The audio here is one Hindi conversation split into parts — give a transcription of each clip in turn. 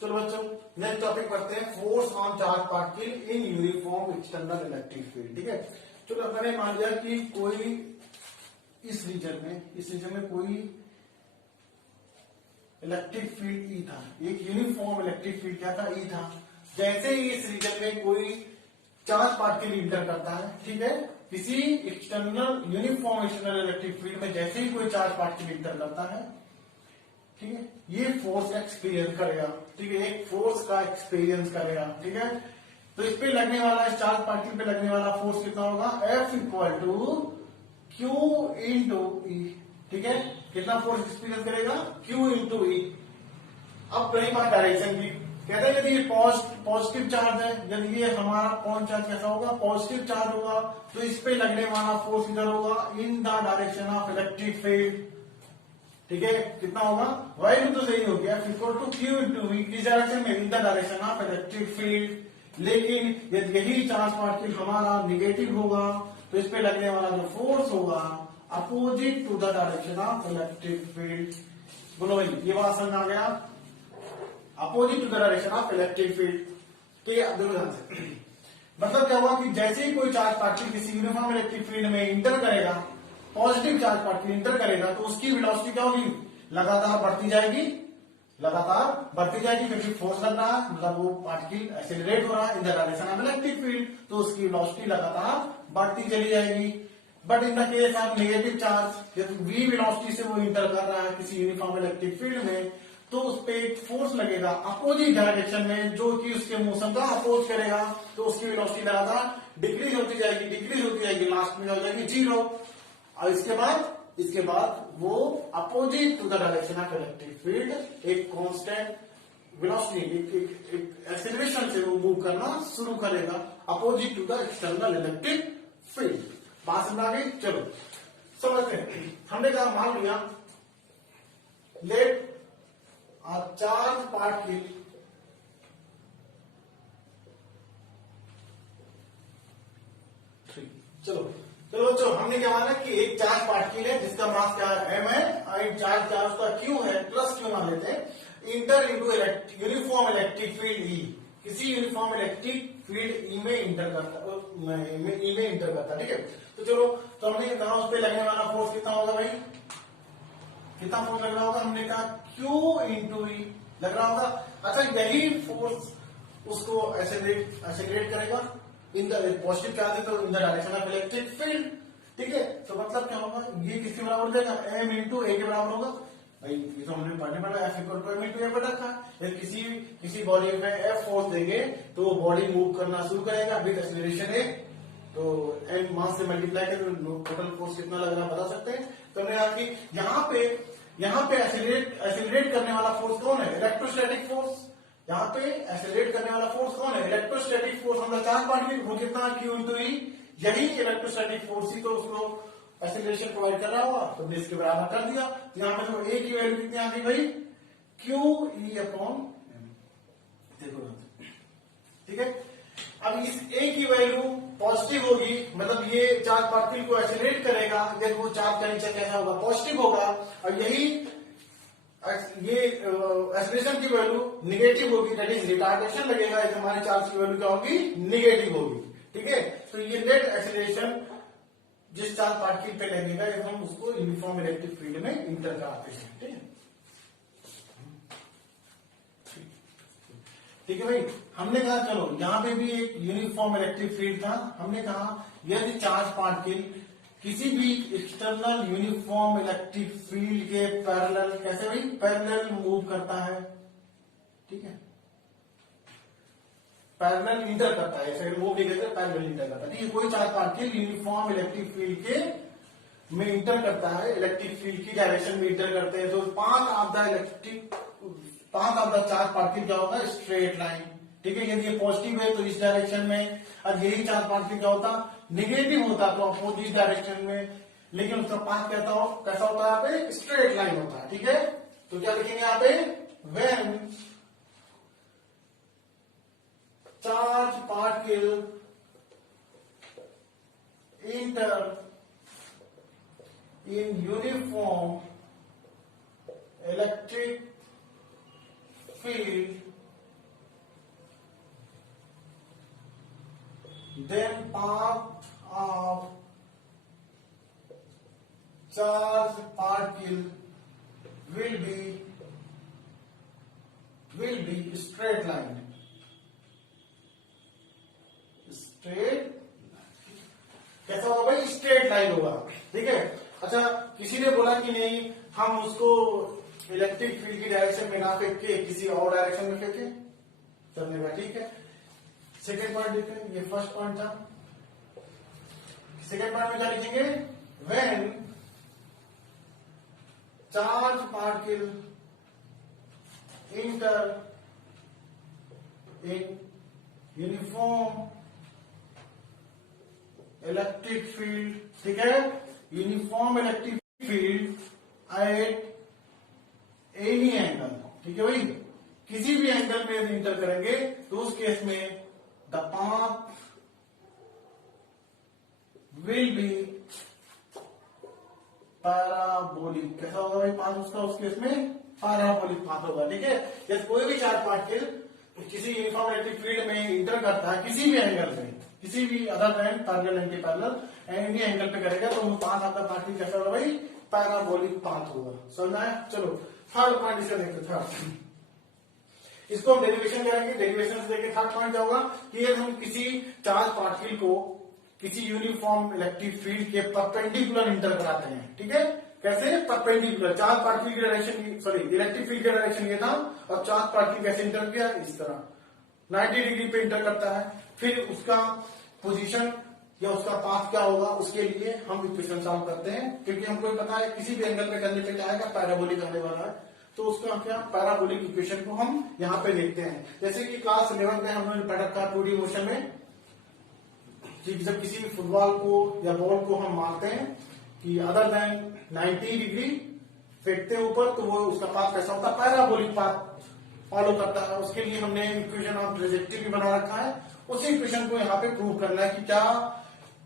चलो बच्चों नेक्स्ट टॉपिक पढ़ते हैं, force on charge particle in uniform external electric field. ठीक है, चलो मैंने मान लिया कि कोई इस रीजन में कोई इलेक्ट्रिक फील्ड ई था, एक यूनिफॉर्म इलेक्ट्रिक फील्ड क्या था, ई था। जैसे ही इस रीजन में कोई चार्ज पार्टिकल इंटर करता है, ठीक है, किसी external uniform external electric field में जैसे ही कोई चार्ज पार्टिकल इंटर करता है, ठीक है, ये फोर्स का एक्सपीरियंस करेगा। ठीक है, एक फोर्स का एक्सपीरियंस करेगा। ठीक है, तो इस पे लगने वाला, इस चार्ज पार्टिकल पे लगने वाला फोर्स कितना होगा, F equal to Q into e. ठीक है, कितना फोर्स एक्सपीरियंस करेगा, Q इंटू ई। अब रही बात डायरेक्शन की, कहते हैं यदि ये पॉजिटिव चार्ज है, यदि ये हमारा पॉइंट चार्ज कैसा होगा, पॉजिटिव चार्ज होगा, तो इस पे लगने वाला फोर्स इधर होगा in the direction of electric field. ठीक है, कितना होगा, वैल्यू तो सही हो गया, equal to Q into V, किस डायरेक्शन में, in the direction of electric field. लेकिन यदि यही चार्ज पार्टिकल हमारा निगेटिव होगा, तो इस पे लगने वाला जो फोर्स होगा opposite to the direction of electric field. बोलो भाई, ये बात समझ आ गया, opposite to the direction of electric field. तो ये देखो ध्यान से, मतलब क्या हुआ कि जैसे ही कोई चार्ज पार्टिकल किसी यूनिफॉर्म इलेक्ट्रिक फील्ड में इंटर करेगा, पॉजिटिव चार्ज पार्टिकल इंटर करेगा, तो उसकी वेलोसिटी क्या होगी, लगातार बढ़ती जाएगी, क्योंकि फोर्स लग रहा है, मतलब वो पार्टिकल एक्सेलरेट हो रहा है इन the direction of electric field, तो उसकी वेलोसिटी लगातार बढ़ती चली जाएगी। But in the case of negative charge, यदि v वेलोसिटी से वो इंटर कर रहा है किसी यूनिफॉर्म इलेक्ट्रिक फील्ड में, तो उस पे एक फोर्स लगेगा अपोजिट डायरेक्शन में, जो कि उसके मोशन का अपोज करेगा, तो उसकी वेलोसिटी लगातार डिक्रीज होती जाएगी, लास्ट में हो जाएगी 0। और इसके बाद वो opposite to the direction of electric field एक कांस्टेंट वेलोसिटी, एक एक्सेलरेशन से वो मूव करना शुरू करेगा opposite to the external electric field. बात समझ आ गई। चलो समझते हैं, हमने कहा मान लिया लेट अ चार्ज पार्टिकल चलो बच्चों, हमने क्या माना कि एक चार्ज पार्टिकल है जिसका मास क्या है, m है, और चार्ज क्या उसका q है, प्लस q मान लेते हैं, inter into uniform electric field E, किसी यूनिफॉर्म इलेक्ट्रिक फील्ड ई में इंटर करता। ठीक है, तो चलो, तो हमने कहा उस पर लगने वाला फोर्स कितना होगा भाई, कितना फोर्स लग रहा होगा, हमने कहा q इंटू ई लग रहा होगा। अच्छा, यही फोर्स उसको एक्सेलरेट करेगा इन द पॉजिटिव चार्ज है, तो इन the direction of electric field. ठीक है, तो मतलब क्या होगा, ये किसके बराबर देगा, m इंटू ए के बराबर होगा भाई, ये तो हमने पढ़ने वाला F equal to m into a पर रखा है। किसी बॉडी में F फोर्स देंगे तो वो बॉडी मूव करना शुरू करेगा विद एक्सेलरेशन ए, तो m मास से मल्टीप्लाई करके टोटल फोर्स कितना लग रहा है बता सकते हैं। तो हमने कहा कि यहाँ पे एक्सेलरेट करने वाला फोर्स कौन है, इलेक्ट्रोस्टैटिक फोर्स। यहाँ पे एक्सेलरेट करने वाला फोर्स कौन है, इलेक्ट्रोस्टैटिक फोर्स। हम चार्ज पार्टिकल वो कितना, क्यू इंटू ई, यही इलेक्ट्रोस्टैटिक फोर्स ही तो उसको एक्सेलरेशन प्रोवाइड कर रहा होगा, तो हमने इसके बराबर कर दिया। तो यहाँ पे तो ए की वैल्यू कितनी आ गई भाई, क्यू ई अपॉन एम। देखो, ठीक है, अब इस ए की वैल्यू पॉजिटिव होगी, मतलब ये चार्ज पार्टिकल को एक्सेलरेट करेगा, जब वो चार्ज का नेचर कैसा होगा, पॉजिटिव होगा, और यही ये एक्सेलरेशन की वैल्यू निगेटिव होगी, दैट इज रिटार्डेशन लगेगा, इस हमारे चार्ज की वैल्यू क्या होगी, निगेटिव होगी। ठीक है, तो ये नेट एक्सेलरेशन जिस चार्ज पार्टिकल पे लगेगा, हम उसको यूनिफॉर्म इलेक्ट्रिक फील्ड में इंटर कराते हैं। ठीक है, ठीक है भाई, हमने कहा चलो यहाँ पे भी एक यूनिफॉर्म इलेक्ट्रिक फील्ड था। हमने कहा यदि चार्ज पार्टिकल किसी भी एक्सटर्नल यूनिफॉर्म इलेक्ट्रिक फील्ड के पैरेलल, कैसे भाई, पैरेलल मूव करता है, ठीक है, पैरेलल इंटर करता है, ऐसे मूव नहीं करता, पैरेलल इंटर करता है। ठीक है, कोई charge particle uniform electric field के में इंटर करता है, इलेक्ट्रिक फील्ड की डायरेक्शन में इंटर करते हैं, तो path of the charge particle क्या होगा, स्ट्रेट लाइन। ठीक है, यदि ये पॉजिटिव है तो इस डायरेक्शन में, और यही चार्ज पार्टिकल क्या होता, निगेटिव होता तो अपोजिट डायरेक्शन में, लेकिन उसका पाथ कैसा होता है, यहाँ पे स्ट्रेट लाइन होता है। ठीक है, तो क्या लिखेंगे यहाँ पे, when charge particle inter in uniform electric field then path of charge particle will be straight line. Straight कैसा होगा भाई? स्ट्रेट लाइन होगा, ठीक है। अच्छा, किसी ने बोला कि नहीं हम उसको इलेक्ट्रिक फील्ड की डायरेक्शन में ना फेंक के किसी और डायरेक्शन में फेंके, चलने का, ठीक है। सेकेंड पॉइंट देखते हैं, ये फर्स्ट पॉइंट था। सेकेंड पॉइंट में क्या लिखेंगे? When charge particle inter in uniform electric field, ठीक है, uniform electric field at any angle, ठीक है भाई, किसी भी एंगल में यदि इंटर करेंगे तो उस केस में the path will be parabolic. कैसा होगा भाई पाथ उसका? उस केस में पैराबोलिक पाथ होगा, ठीक है। जैसे कोई भी चार्ज पार्टिकल किसी यूनिफॉर्म इलेक्ट्रिक फील्ड में इंटर करता है किसी भी एंगल में, किसी भी other than parallel anti parallel any angle पे करेगा तो वो पाथ आपका पार्टिकल कैसा होगा भाई? पैराबोलिक पाथ होगा। समझ आया? चलो थर्ड पॉइंट इसका देखते हैं। थर्ड, इसको हम डेरिवेशन करेंगे। डेरिवेशन से देखिए थर्ड पॉइंट क्या होगा कि यदि हम किसी चार्ज पार्टिकल को किसी यूनिफॉर्म इलेक्ट्रिक फील्ड के परपेंडिकुलर इंटर कराते हैं, ठीक है। कैसे? परपेंडिकुलर। चार्ज पार्टिकल की डायरेक्शन, सॉरी इलेक्ट्रिक फील्ड की डायरेक्शन ये था और चार्ज पार्टिकल कैसे इंटर किया? इस तरह 90 डिग्री पे इंटर करता है। फिर उसका पोजीशन या उसका पाथ क्या होगा उसके लिए हम इक्वेशन सॉल्व करते हैं, क्योंकि हमको पता है किसी भी एंगल पे करने पे क्या आएगा? पैराबोलिक आने वाला है। तो उसका क्या पैराबोलिक इक्वेशन को हम यहाँ पे देखते हैं। जैसे कि क्लास 11 में हमने पढ़ा था 2D मोशन में, जब किसी फुटबॉल को या बॉल को हम मारते हैं कि अदर देन 90 डिग्री फेंकते हैं ऊपर तो वो उसका पाथ कैसा होता है? पैराबोलिक पाथ फॉलो करता है। उसके लिए हमने इक्वेशन ऑफ ट्रेजेक्टरी भी बना रखा है। उसी इक्वेशन को यहाँ पे प्रूव करना है कि क्या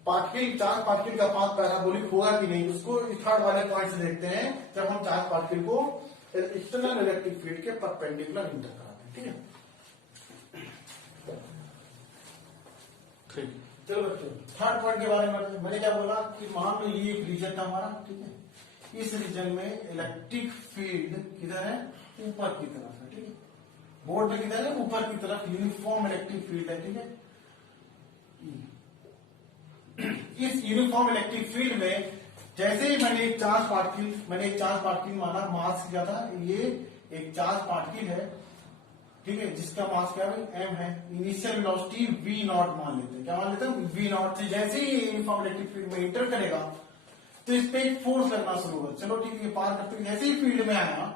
पार्टिकल, चार्ज पार्टिकल का पाथ पैराबोलिक होगा कि नहीं। उसको थर्ड वाले पॉइंट से देखते हैं जब हम चार्ज पार्टिकल को एक्सटर्नल इलेक्ट्रिक फील्ड के परपेंडिकुलर इंटर कराते हैं, ठीक है। ठीक, चलो बच्चों थर्ड पॉइंट के बारे में मैंने क्या बोला कि मान लो ये एक रीजन था हमारा, ठीक है। इस रीजन में इलेक्ट्रिक फील्ड किधर है? ऊपर की तरफ है, ठीक है। बोर्ड में किधर है? ऊपर की तरफ यूनिफॉर्म इलेक्ट्रिक फील्ड है, ठीक है। इस यूनिफॉर्म इलेक्ट्रिक फील्ड में जैसे ही मैंने एक चार्ज पार्टिकल माना, मास किया था, ये एक चार्ज पार्टिकल है, ठीक है, जिसका मास क्या है? m है। इनिशियल वेलोसिटी v0 मान लेते हैं। क्या मान लेते हैं? v0 से जैसे ही यूनिफॉर्म इलेक्ट्रिक फील्ड में इंटर करेगा तो इस पे एक फोर्स लगना शुरू होगा। चलो ठीक है, पार करते हुए जैसे ही फील्ड में आया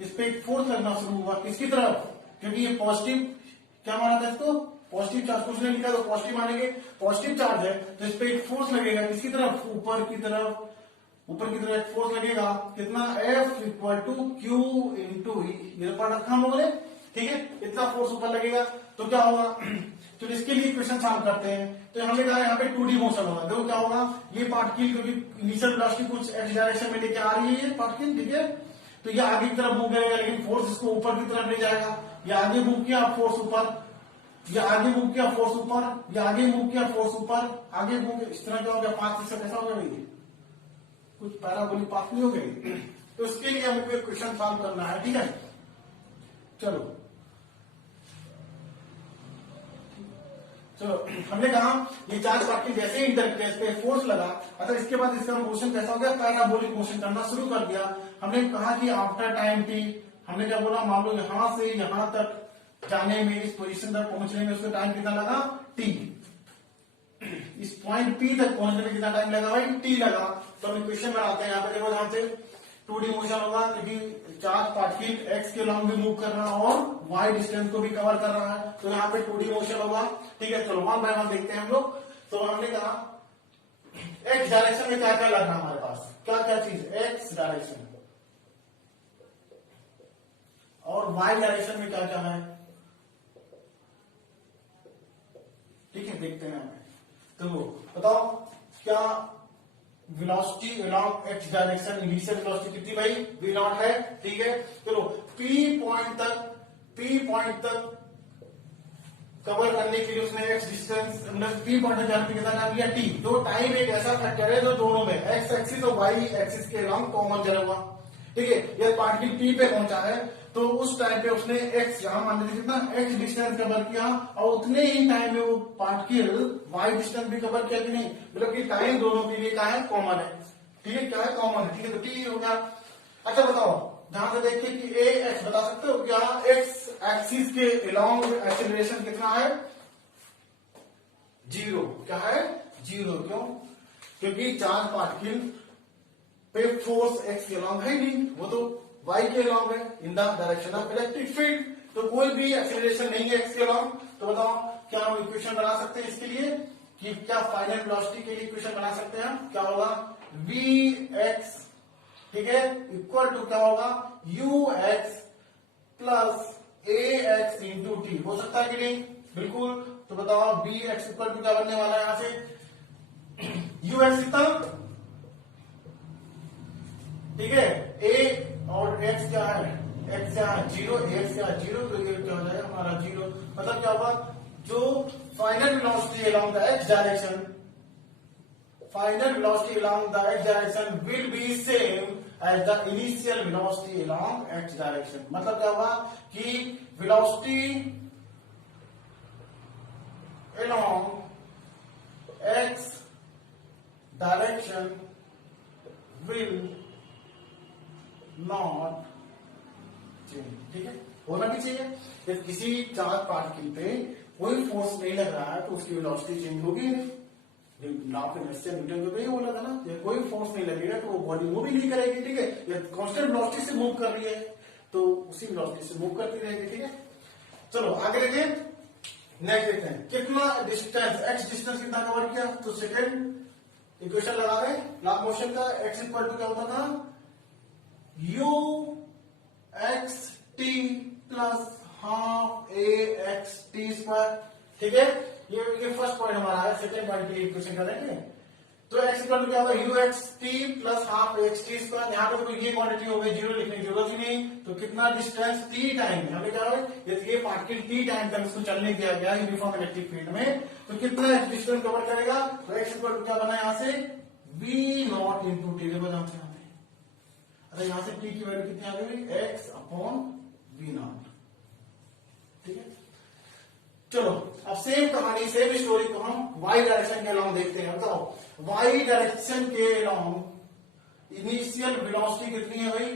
इस पे एक फोर्स लगना शुरू हुआ। किसकी तरफ? क्योंकि ये पॉजिटिव, क्या माना था इसको? Positive charge. कुछ नहीं लिखा तो पॉजिटिव मानेंगे, पॉजिटिव चार्ज है तो इस पे एक फोर्स लगेगा। किसकी तरफ? ऊपर की तरफ। ऊपर की तरफ एक फोर्स लगेगा, कितना? F equal to Q into E। ये पढ़ रखा हम लोगों ने, ठीक है। इतना फोर्स ऊपर लगेगा तो क्या होगा? तो इसके लिए इक्वेशन सॉल्व करते हैं। तो हमने कहा यहाँ पे 2D मोशन होगा। देखो क्या होगा, ये पार्टिकल क्योंकि इनिशियल वेलोसिटी कुछ x डायरेक्शन में लेके आ रही है ये पार्टिकल, ठीक है, तो ये आगे की तरफ मूव करेगा, लेकिन फोर्स इसको ऊपर की तरफ ले जाएगा। ये आगे मूव किया, फोर्स ऊपर, ये आगे मूव किया, फोर्स ऊपर, ये आगे मूव किया, फोर्स ऊपर, आगे मूव किया। इस तरह क्या हो गया? पाथ इसका कैसा हो गया भाई? कुछ पैराबोलिक पाथ नहीं हो गई। तो इसके लिए हमको एक क्वेश्चन सॉल्व करना है, ठीक है। चलो हमने कहा ये चार्ज पार्टिकल जैसे ही इंटर किया, इस पे फोर्स लगा। अच्छा, इसके बाद इसका मोशन कैसा हो गया? पैराबोलिक मोशन करना शुरू कर दिया। हमने कहा कि आफ्टर टाइम टी, हमने क्या बोला? मान लो यहां से यहां तक जाने में, इस पोजीशन तक पहुंचने में उसका टाइम कितना लगा? टी। इस पॉइंट पी तक पहुंचने में कितना टाइम लगा भाई? टी लगा। तो हम इक्वेशन बनाते हैं। यहाँ पे देखो, ध्यान से 2D मोशन होगा क्योंकि चार्ज पार्टिकल एक्स के लॉन्ग भी मूव कर रहा है और वाई डिस्टेंस को भी कवर कर रहा है, तो यहाँ पे 2D मोशन होगा, ठीक है। चलो वन बाय वन देखते हैं हम लोग। तो हमने कहा एक्स डायरेक्शन में क्या क्या लग रहा है हमारे पास? क्या क्या चीज? एक्स डायरेक्शन और वाई डायरेक्शन में क्या क्या है, ठीक है, देखते हैं। तो बताओ क्या velocity along x direction, initial velocity कितनी भाई? v0 है, ठीक है। चलो P पॉइंट तक कवर करने के लिए उसने एक्स डिस्टेंस मतलब पी पॉइंट जाने पे कितना टाइम लिया टी। तो टाइम एक ऐसा फैक्टर है जो दोनों में एक्स एक्सिस और वाई एक्सिस के अलोंग कॉमन चला हुआ, ठीक है। यह पार्टिकल पी पे पहुंचा है तो उस टाइम पे उसने एक्स यहां मान लीजिए कितना एक्स डिस्टेंस कवर किया और उतने ही टाइम में वो पार्टिकल वाई डिस्टेंस भी कवर किया कि नहीं, मतलब कि टाइम दोनों के लिए क्या है कॉमन है, ठीक है। क्या है कॉमन है, ठीक है। तो टी हो गया। अच्छा बताओ ध्यान से देखिए कि ए एक्स बता सकते हो क्या, एक्स एक्सिस के अलोंग एक्सेलरेशन कितना है 0, क्या है 0। क्यों? क्योंकि चार्ज पार्टिकल पे फोर्स एक्स के अलोंग है नहीं, वो तो वाई के अलोंग है इन the direction of electric field, तो कोई भी एक्सेलरेशन नहीं है एक्स के अलोंग। तो बताओ क्या हम इक्वेशन बना सकते हैं इसके लिए कि क्या फाइनल वेलोसिटी के लिए इक्वेशन बना सकते हैं, क्या होगा वी एक्स, ठीक है, इक्वल टू क्या होगा you x plus A x into T, हो सकता है कि नहीं, बिल्कुल। तो बताओ बी एक्स इक्वल टू क्या बनने वाला है यहां से यू एक्स कितना, ठीक है, ए और एक्स क्या है, एक्स क्या है 0, एक्स क्या है 0, तो ये क्या हो जाएगा हमारा 0। मतलब क्या होगा जो final velocity along the X direction, final velocity along the X direction will be same as the initial velocity along X direction. मतलब क्या होगा कि velocity along X direction will not change, ठीक है, होना भी चाहिए। जब किसी चार्ज पार्टिकल पे कोई फोर्स नहीं लग रहा है तो उसकी वेलोसिटी चेंज होगी नहीं, लॉ ऑफ इनर्शिया न्यूटन को तो ये बोला था ना, जब कोई फोर्स नहीं लगेगा तो वो बॉडी मूव ही नहीं करेगी, ठीक है। ये कांस्टेंट वेलोसिटी से मूव कर रही है तो उसी वेलोसिटी से मूव करती रहेगी, ठीक है। चलो आगे देखिए, नेक्स्ट देखते हैं कितना डिस्टेंस एक्स डिस्टेंस कितना कवर किया। तो सेकंड इक्वेशन लगा रहे लॉ ऑफ मोशन का, एक्स इक्वल टू क्या होता था you x T plus half A x T square, ठीक है। ये फर्स्ट पॉइंट हमारा है, सेकंड पॉइंट के लिए क्वेश्चन करेंगे। तो एक्स इक्वल टू क्या होगा you x T plus half x T square, यहाँ पे तो ये क्वांटिटी हो गई 0 लिखने की जरूरत ही नहीं। तो कितना डिस्टेंस टी टाइम में हमें क्या होगा, यदि ये पार्टिकल टी टाइम तक इसको चलने दिया गया यूनिफॉर्म इलेक्ट्रिक फील्ड में तो कितना डिस्टेंस कवर करेगा। तो एक्स इक्वल टू क्या बना यहां से वी नॉट इंटू टी, अरे यहां से टी की वैल्यू कितनी आ गई एक्स अपॉन वी नॉट, ठीक है। चलो अब सेम कहानी सेम स्टोरी को हम वाई डायरेक्शन के अलोंग देखते हैं। बताओ वाई डायरेक्शन के अलोंग इनिशियल वेलोसिटी कितनी है भाई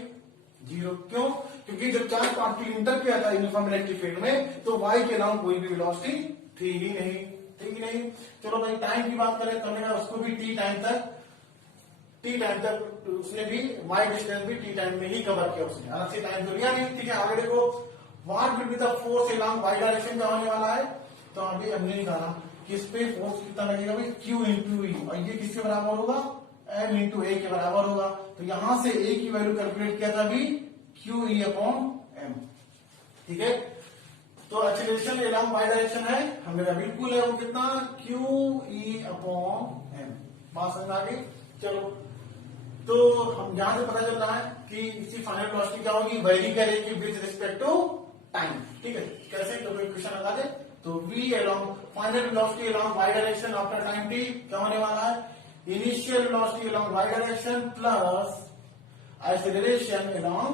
0। क्यों? क्योंकि जब चार्ज पार्टिकल इंटर किया था यूनिफॉर्म इलेक्ट्रिक फील्ड में तो वाई के अलोंग कोई भी वेलोसिटी थी ही नहीं, ठीक ही नहीं। चलो भाई टाइम की बात करें तो हमने उसको भी टी टाइम तक उसने भी वाई डिस्टेंस भी टी टाइम में ही कवर किया, उसने अलग से टाइम तो लिया नहीं, ठीक है। आगे देखो what will be the force along Y direction का होने वाला है। तो अभी हमने निकाला कि इस पे फोर्स कितना लगेगा भाई क्यू इंटू ई, और ये किसके बराबर होगा एम इंटू ए के बराबर होगा। तो यहां से ए की वैल्यू कैलकुलेट किया था अभी क्यू ई अपॉन एम, ठीक है। तो एक्सीलरेशन अलोंग वाई डायरेक्शन है हमने कहा बिल्कुल है, वो कितना क्यू ई अपॉन एम, बात समझ आ गई। चलो तो हम यहां से पता चल रहा है कि इसकी फाइनल वेलोसिटी क्या होगी वेरी करेगी विद रिस्पेक्ट टू टाइम, ठीक है। कैसे तो इक्वेशन लगा दे तो v along final velocity along y direction after time t क्या होने वाला है initial velocity along y direction plus acceleration along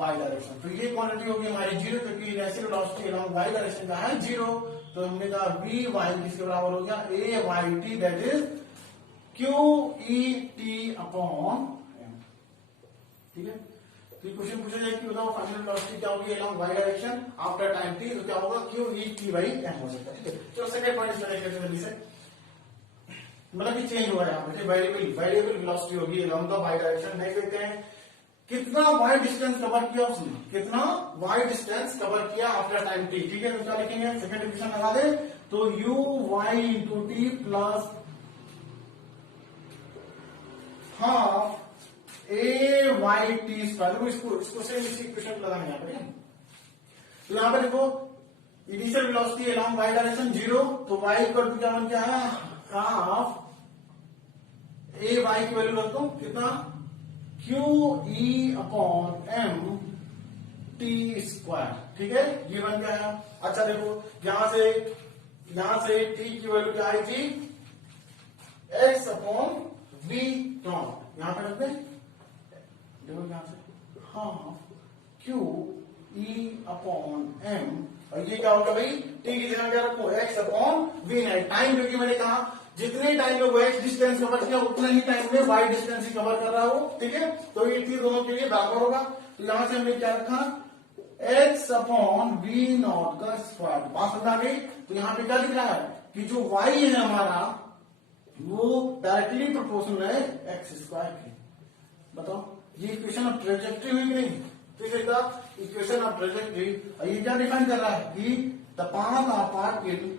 y direction. तो ये क्वांटिटी होगी हमारी 0 क्योंकि initial velocity along y direction का है 0। तो हमने कहा v y किसके बराबर हो गया a y t that is q e t upon m, ठीक है। तो क्वेश्चन पूछा जाए कि बताओ फाइनल वेलोसिटी क्या होगी along y direction after time t, तो क्या होगा q e t by m हो सकता है, ठीक है। चलो सेकंड पॉइंट स्टडी करते हैं जल्दी से, मतलब कि चेंज हुआ यहाँ पे वेरिएबल वेलोसिटी होगी अलोंग द y डायरेक्शन। देख लेते हैं कितना y डिस्टेंस कवर किया उसने, कितना y डिस्टेंस कवर किया आफ्टर टाइम t, ठीक है। तो क्या लिखेंगे सेकंड इक्वेशन लगा दे तो u y into T plus half ए वाई टी स्क्वायर, इसको सेम इसी इक्वेशन लगाना यहाँ पर। तो यहाँ पे देखो initial velocity along Y direction 0, तो वाई इक्वल टू क्या बन गया है हाफ ए वाई की वैल्यू रख दो कितना Q E upon m t square, ठीक है, ये बन गया है। अच्छा देखो यहां से यहां से टी की वैल्यू क्या आई थी, एक्स अपॉन वी नॉट, यहां पे रखते हैं देखो यहां से, हाँ क्यू ई अपॉन एम, और ये क्या होगा भाई, टी की जगह क्या रखो, X upon V naught. Time क्योंकि मैंने कहा जितने टाइम में वो एक्स डिस्टेंस कवर किया उतना ही टाइम में वाई डिस्टेंस ही कवर कर रहा हो, ठीक है। तो ये टी दोनों के लिए बराबर होगा। तो यहां से हमने क्या रखा, एक्स अपॉन वी नॉट का स्क्वायर, बात समझ आ गई। तो यहाँ पे क्या लिख रहा है कि जो वाई है हमारा वो डायरेक्टली प्रोपोर्शनल है एक्स स्क्वायर के। बताओ ये इक्वेशन ऑफ ट्रेजेक्ट्री हुई कि नहीं, ठीक है, इक्वेशन ऑफ ट्रेजेक्ट्री। और ये क्या डिफाइन कर रहा है कि the path of particle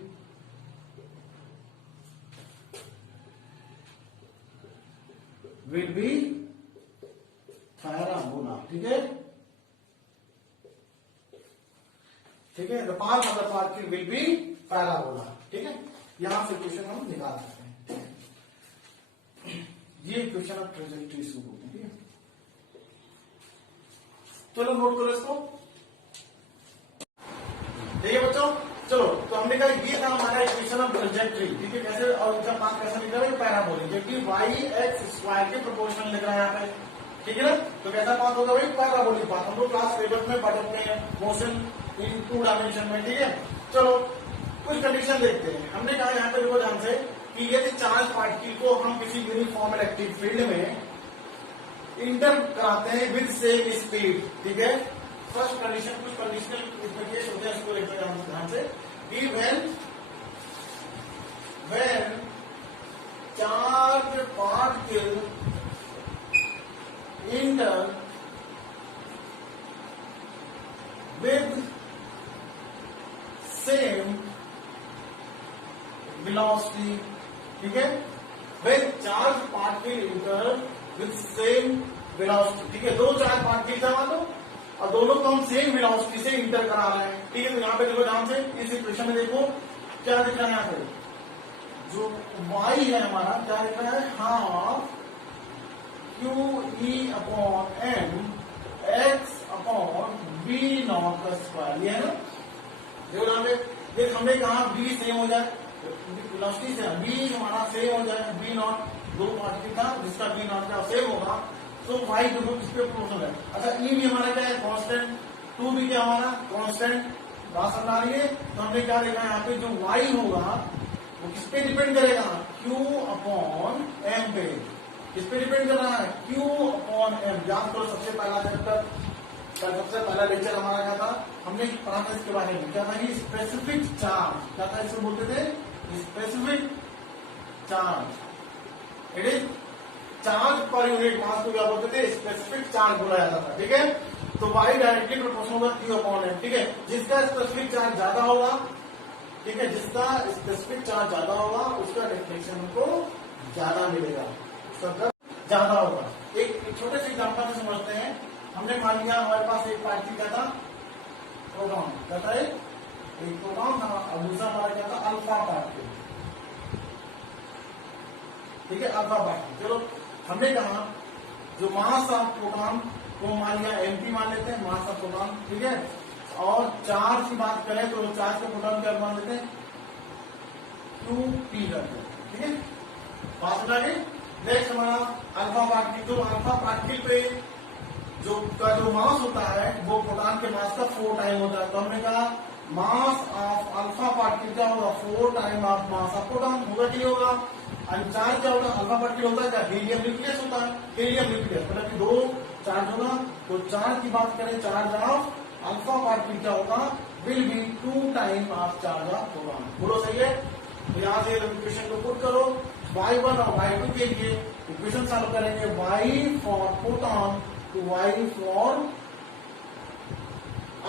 will be parabola, ठीक है, ठीक है, the path of the particle will be parabola, ठीक है। यहां से क्वेश्चन हम निकाल सकते हैं, ये क्वेश्चन ऑफ ट्रेजेक्ट्री शुरू होती है, ठीक है। चलो नोट करो इसको, ठीक है बच्चों। चलो तो हमने कहा ये था हमारा इक्वेशन ऑफ ट्रेजेक्ट्री, ठीक है, कैसे और इनका पाथ कैसे लिख रहा है, पैराबोलिक, जबकि वाई एक्स स्क्वायर के प्रोपोर्शनल लिख रहा है यहाँ पे, ठीक है ना। तो कैसा पाथ होगा भाई, पैराबोलिक पाथ। हम लोग क्लास 11 में पढ़ चुके हैं मोशन इन 2 डायमेंशन में, ठीक है। चलो कुछ कंडीशन देखते हैं। हमने कहा यहाँ पे देखो ध्यान से कि यदि चार्ज पार्टिकल को हम किसी यूनिफॉर्म इलेक्ट्रिक फील्ड में इंटर कराते हैं विद सेम स्पीड, ठीक है। फर्स्ट कंडीशन, कुछ कंडीशनल इसमें केस होते हैं, इसको देखते हैं ध्यान से कि when charge particle inter with same velocity, ठीक है, when charge particle inter with same velocity, ठीक है। दो चार्ज पार्टिकल था मान लो और दोनों को हम सेम वेलोसिटी से इंटर करा रहे हैं, ठीक है। तो यहाँ पे देखो ध्यान से इस इक्वेशन में देखो क्या दिख रहा है, यहाँ पे जो y है हमारा क्या दिख रहा है, हाफ क्यू ई upon M X upon B naught का स्क्वायर, ये है ना। देखो यहाँ पे ये हमने कहा बी सेम हो जाए, वेलोसिटी से बी हमारा सेम हो जाए, बी नॉट दो पार्टिकल था जिसका बी नॉट का सेम होगा, तो वाई दोनों किस पे प्रोपोर्शनल है। अच्छा ई भी हमारा क्या है, कांस्टेंट, 2 भी क्या हमारा कांस्टेंट, बात समझ आ रही है। तो हमने क्या देखा यहाँ पे जो वाई होगा वो किस पे डिपेंड करेगा, क्यू अपॉन एम पे, किस पे डिपेंड कर रहा है, क्यू अपॉन एम। याद करो सबसे पहला चैप्टर, सबसे पहला लेक्चर हमारा क्या था, हमने पढ़ा था इसके बारे में, क्या था कि स्पेसिफिक चार्ज, क्या था इसको बोलते थे, specific charge, it is charge per unit mass को क्या बोलते थे, स्पेसिफिक चार्ज बोला जाता था, ठीक है। तो वाई डायरेक्टली प्रोपोर्शनल होगा क्यू अपॉन एम, ठीक है। जिसका स्पेसिफिक चार्ज ज्यादा होगा, ठीक है, जिसका स्पेसिफिक चार्ज ज्यादा होगा उसका डिफ्लेक्शन को ज्यादा मिलेगा, उसका ज्यादा होगा। एक छोटे से एग्जांपल से समझते हैं। हमने मान लिया हमारे पास एक पार्टिकल क्या था, प्रोटॉन, क्या था, एक प्रोटॉन था और दूसरा हमारा क्या था, अल्फा पार्टिकल, ठीक है, अल्फा पार्टिकल। चलो हमने कहा जो मास ऑफ प्रोटॉन को मान लिया एमपी मान लेते हैं, मास ऑफ प्रोटॉन, ठीक है। और चार्ज की बात करें तो चार्ज के प्रोटॉन क्या मान लेते हैं, 2p करते हैं, ठीक है, बात समझ आ गई। नेक्स्ट हमारा अल्फा पार्टिकल, जो अल्फा पार्टिकल पे जो मास होता है वो प्रोटॉन के मास का 4 टाइम होता है। तो हमने कहा मास ऑफ अल्फा पार्टिकल क्या होगा, 4 time of mass of proton, होगा कि नहीं होगा। चार्ज क्या होगा, अल्फा पार्टिकल होता है क्या, हीलियम न्यूक्लियस होता है, हीलियम न्यूक्लियस मतलब कि 2 चार्ज होगा। तो चार्ज की बात करें, चार्ज ऑफ अल्फा पार्टिकल क्या होगा, will be 2 time of charge of proton. बोलो सही है। तो यहाँ से इक्वेशन को पुट करो, y1 और y2 के लिए इक्वेशन सॉल्व करेंगे, y for proton to y for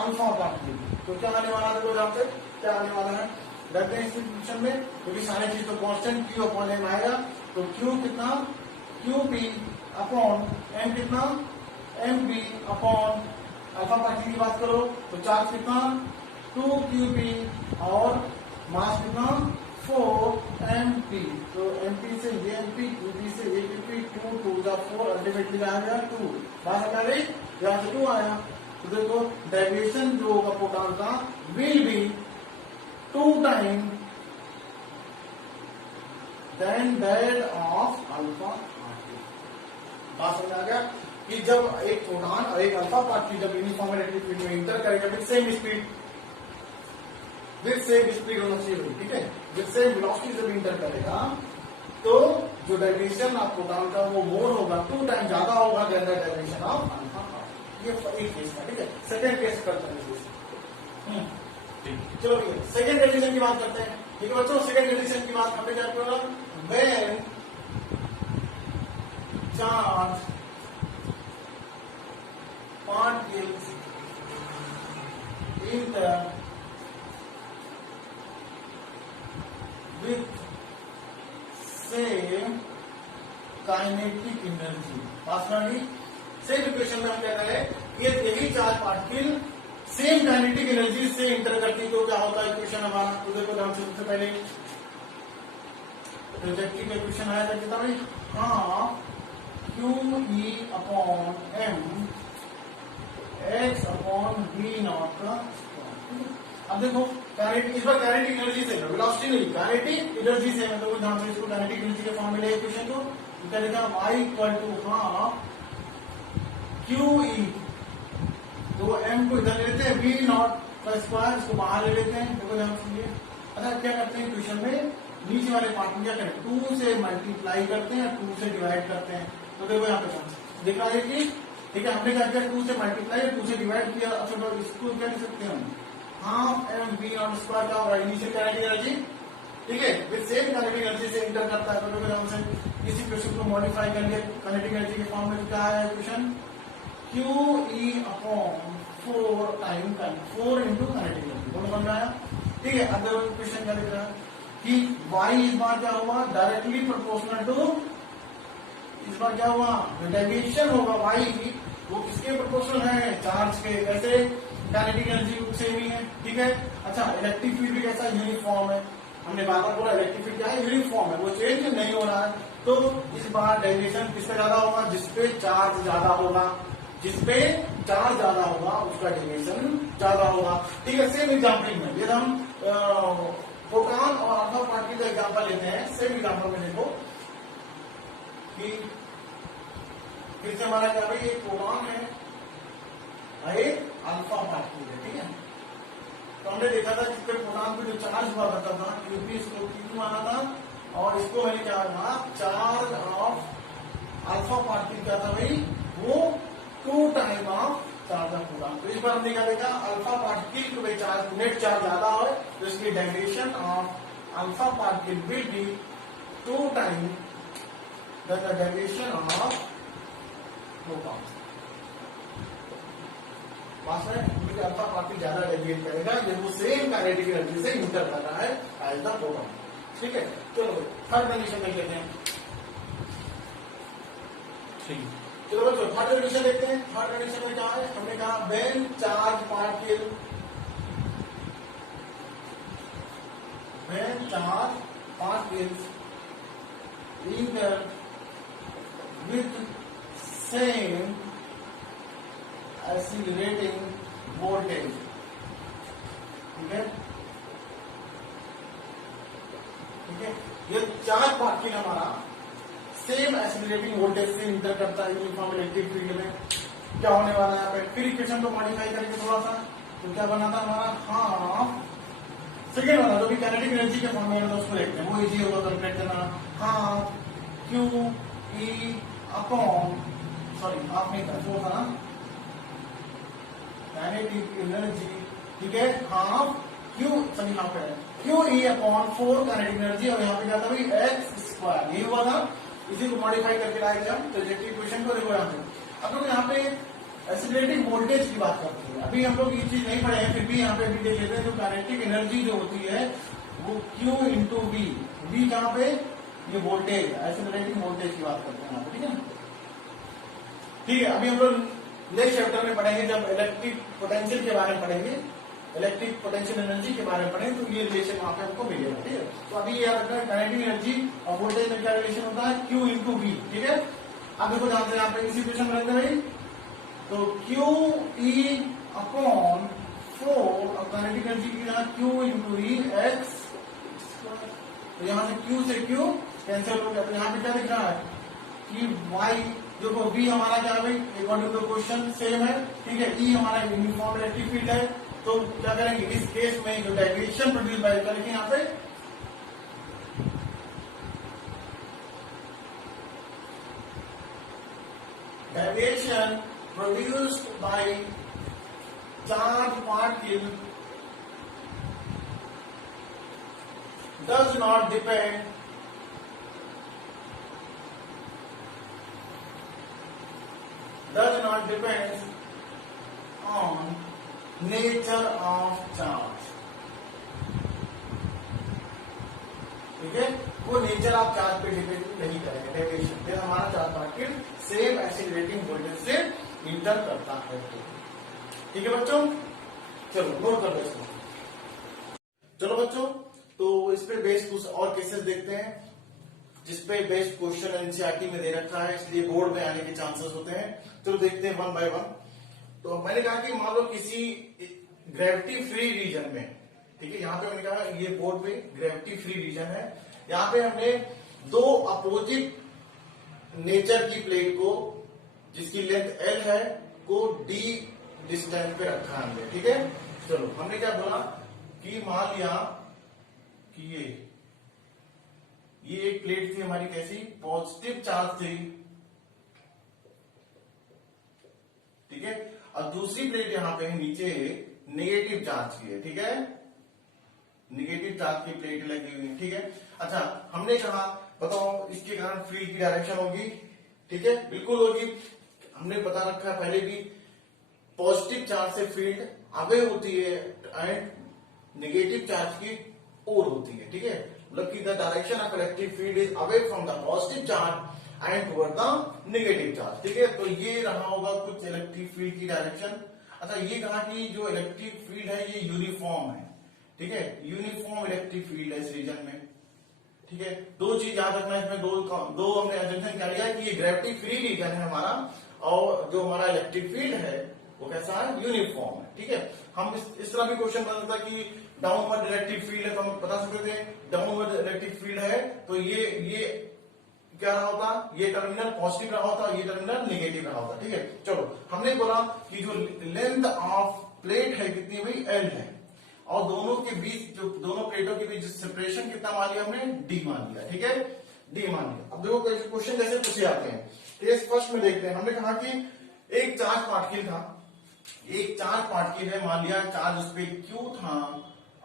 alpha particle. तो क्या आने वाला है, देखो यहाँ से क्या आने वाला है, देखते हैं इस इक्वेशन में, क्योंकि सारी चीज तो कांस्टेंट q अपॉन m आएगा। तो q कितना, qp अपॉन m कितना, mp अपॉन अल्फा पार्टिकल की बात करो तो चार्ज कितना 2qp और मास कितना 4mp। तो mp से ये mp, qp से ये qp, 2 2 का 4, अल्टीमेटली आ गया 2। बात आ गई, यहाँ से 2 आया। तो देखो डेविएशन जो होगा प्रोटॉन का will be 2 time than that of alpha particle. बात समझ आ गया कि जब एक प्रोटॉन और एक अल्फा पार्टिकल जब यूनिफॉर्म इलेक्ट्रिक फील्ड में इंटर करेगा विद सेम स्पीड होना चाहिए, ठीक है, विद सेम वेलोसिटी जब इंटर करेगा तो जो डायरेक्शन ऑफ प्रोटॉन का वो मोर होगा 2 टाइम ज्यादा होगा than the direction of alpha particle. ये एक केस है, ठीक है। सेकंड केस करते हैं, चलो ठीक है, सेकंड कंडीशन की बात करते हैं, ठीक है बच्चों। सेकंड कंडीशन की बात हमने क्या किया, when charge particles inter with same kinetic energy. Personally same equation में हम कह रहे हैं ये यही charge particle same kinetic energy से इंटर करती तो क्या होता है इक्वेशन हमारा। तो देखो ध्यान से, सबसे पहले प्रोजेक्टिव इक्वेशन आया था कितना भाई, हाँ QE upon M X upon V not का। अब देखो काइनेटिक, इस बार काइनेटिक एनर्जी से वेलोसिटी नहीं, काइनेटिक एनर्जी से, मतलब ध्यान से इसको काइनेटिक एनर्जी के फॉर्म में ले इक्वेशन को, क्या लिखा y equal to half QE, तो M को इधर ले लेते हैं, V नॉट का स्क्वायर इसको बाहर ले लेते हैं। देखो ध्यान सुनिए, अच्छा क्या करते हैं इक्वेशन में नीचे वाले पार्ट में क्या करें, 2 से मल्टीप्लाई करते हैं, 2 से डिवाइड करते हैं। तो देखो यहाँ पे देखा है कि ठीक है, हमने क्या किया 2 से मल्टीप्लाई 2 से डिवाइड किया। अच्छा तो इसको क्या लिख सकते हैं हम, half M V naught square का और इनिशियल काइनेटिक एनर्जी, ठीक है, विद सेम काइनेटिक एनर्जी से इंटर करता है। तो हमसे इसी क्वेश्चन को मॉडिफाई कर लिया काइनेटिक एनर्जी के फॉर्म में। क्या है question, QE upon 4 time 4 into kinetic energy, दोनों समझ में आया, ठीक है। अब क्वेश्चन क्या लिख रहा है कि y इस बार क्या हुआ, डायरेक्टली प्रोपोर्शनल टू, इस बार क्या हुआ, डेविएशन होगा y की, वो किसके प्रोपोर्शनल है, चार्ज के। कैसे, काइनेटिक एनर्जी सेम ही है, ठीक है। अच्छा इलेक्ट्रिक फील्ड भी कैसा, यूनिफॉर्म है, हमने बार बार बोला इलेक्ट्रिक फील्ड क्या है, यूनिफॉर्म है, वो चेंज नहीं हो रहा है। तो इस बार डेविएशन किससे ज्यादा होगा, जिसपे चार्ज ज्यादा होगा, जिसपे चार्ज ज्यादा होगा उसका डेविएशन ज्यादा होगा, ठीक है। सेम एग्जाम्पल में यदि हम प्रोटॉन और अल्फा पार्टिकल का एग्जाम्पल लेते हैं, सेम एग्जाम्पल में देखो कि फिर से हमारा क्या भाई, एक प्रोटॉन है एक अल्फा पार्टिकल है, ठीक है। तो हमने देखा था जिसपे प्रोटॉन पे जो चार्ज हुआ करता था क्योंकि इसको Q माना था, और इसको मैंने क्या कहा, चार्ज ऑफ अल्फा पार्टिकल क्या था भाई, वो 2 time of charge of proton. तो इस बार हमने क्या देखा, अल्फा पार्टिकल को भाई चार्ज नेट चार्ज ज्यादा हो तो इसकी direction of alpha particle will be 2 time the direction of proton. वास्तव अल्फा पार्टिकल ज्यादा डेविएट करेगा, ये वो सेम काइनेटिक एनर्जी से इंटर कर रहा है एज द प्रोटॉन, ठीक है। चलो थर्ड कंडीशन देख लेते हैं, ठीक है। चलो बच्चों थर्ड कंडीशन देखते हैं। थर्ड कंडीशन में क्या है, हमने कहा when charge particle inter with same accelerating voltage, ठीक है, ठीक है। ये चार्ज पार्टिकल हमारा सेम एक्सीलरेटिंग वोल्टेज से इंटर करता है यूनिफॉर्म इलेक्ट्रिक फील्ड में, क्या होने वाला है यहाँ पे, फिर इक्वेशन को मॉडिफाई करेंगे थोड़ा सा, तो क्या बना था हमारा, हाफ सेकेंड वाला जो भी काइनेटिक एनर्जी के फॉर्म में उसको देखते हैं, वो इजी होगा कैलकुलेट करना, half QE upon, sorry half नहीं था, वो था ना काइनेटिक एनर्जी, ठीक है, half QE upon 4 kinetic energy, और यहाँ पे क्या था भाई x स्क्वायर, यही हुआ था, इसी को मॉडिफाई करके लाएंगे हम प्रोजेक्टिव इक्वेशन को। देखो यहाँ पे अब लोग यहाँ पे एक्सीलरेटिंग वोल्टेज की बात करते हैं, अभी हम लोग ये चीज नहीं पढ़े हैं, फिर भी यहाँ पे भी देख लेते हैं। जो काइनेटिक एनर्जी जो होती है वो Q इंटू V कहाँ पे, ये वोल्टेज, एक्सीलरेटिंग वोल्टेज की बात करते हैं यहाँ पे, ठीक है ना, ठीक है। अभी हम लोग नेक्स्ट चैप्टर में पढ़ेंगे, जब इलेक्ट्रिक पोटेंशियल के बारे में पढ़ेंगे, इलेक्ट्रिक पोटेंशियल एनर्जी के बारे में पढ़ेंगे, तो ये रिलेशन वहां पे हमको मिलेगा, ठीक है। तो अभी याद रखना है काइनेटिक एनर्जी और वोल्टेज में क्या रिलेशन होता है, Q इंटू V, ठीक है। अब देखो जानते हैं यहाँ पे इसी क्वेश्चन में भाई, तो QE अपॉन 4 और काइनेटिक एनर्जी की यहाँ Q इंटू E x, तो यहाँ से Q से Q कैंसिल हो गया। तो यहाँ पे क्या लिख रहा है कि y जो v हमारा क्या है भाई, अकॉर्डिंग टू क्वेश्चन सेम है, ठीक है। E हमारा यूनिफॉर्म इलेक्ट्रिक फील्ड है, तो क्या करेंगे इस केस में जो डेविएशन प्रोड्यूस बाय, क्या लिखेंगे यहाँ पे, deviation produced by charge particle does not depend on nature of charge, ठीक है। वो नेचर ऑफ चार्ज पे डिपेंड नहीं करेगा डेविएशन, फिर हमारा charge particle same accelerating voltage से इंटर करता है, ठीक है बच्चों। चलो नोट कर लो इसको। चलो बच्चों, तो इस पे बेस्ड कुछ और केसेस देखते हैं जिसपे बेस्ड क्वेश्चन एनसीईआरटी में दे रखा है, इसलिए बोर्ड में आने के चांसेस होते हैं। चलो देखते हैं वन बाय वन। तो मैंने कहा कि मान लो किसी ग्रेविटी फ्री रीजन में, ठीक है, यहाँ पे मैंने कहा ये बोर्ड पे ग्रेविटी फ्री रीजन है, यहाँ पे हमने दो अपोजिट नेचर की प्लेट को जिसकी लेंथ एल है को डी डिस्टेंस पे रखा हमने, ठीक है। चलो हमने क्या बोला कि मान लिया कि ये एक प्लेट थी हमारी, कैसी, पॉजिटिव चार्ज थी, ठीक है, और दूसरी प्लेट यहां पे नीचे नेगेटिव चार्ज की है, ठीक है, नेगेटिव चार्ज की प्लेट लगी हुई है, ठीक है। अच्छा हमने कहा बताओ इसके कारण फील्ड की डायरेक्शन होगी, ठीक है, बिल्कुल होगी। हमने बता रखा है पहले भी, पॉजिटिव चार्ज से फील्ड अवे होती है एंड नेगेटिव चार्ज की ओर होती है, ठीक है, मतलब कि the direction of electric field is away from the positive charge and toward the negative charge, ठीक है। तो ये रहा होगा कुछ इलेक्ट्रिक फील्ड की डायरेक्शन। अच्छा ये कहा कि जो इलेक्ट्रिक फील्ड है ये यूनिफॉर्म है, ठीक है, यूनिफॉर्म इलेक्ट्रिक फील्ड है इस रीजन में, ठीक है। दो चीज याद रखना है इसमें, दो हमने एजम्पशन क्या लिया कि ये ग्रेविटी फ्री रीजन है हमारा, और जो हमारा इलेक्ट्रिक फील्ड है वो कैसा है, यूनिफॉर्म है, ठीक है। हम इस तरह भी क्वेश्चन बन सकता है कि डाउनवर्ड इलेक्ट्रिक फील्ड है, तो हम बता सकते थे डाउनवर्ड इलेक्ट्रिक फील्ड है, तो ये क्या रहा होता, ये टर्मिनल पॉजिटिव रहा होता, ये टर्मिनल नेगेटिव रहा होता, ठीक है। चलो हमने बोला कि जो लेंथ ऑफ प्लेट है कितनी भाई, एल है, और दोनों के बीच, जो दोनों प्लेटों के बीच सेपरेशन कितना मान लिया हमने, डी मान लिया, ठीक है, डी मान लिया। अब देखो क्वेश्चन जैसे पूछे जाते हैं, केस फर्स्ट में देखते हैं। हमने कहा कि एक चार्ज पार्टिकल था, एक चार्ज पार्टिकल है, मान लिया चार्ज उस पर क्यू था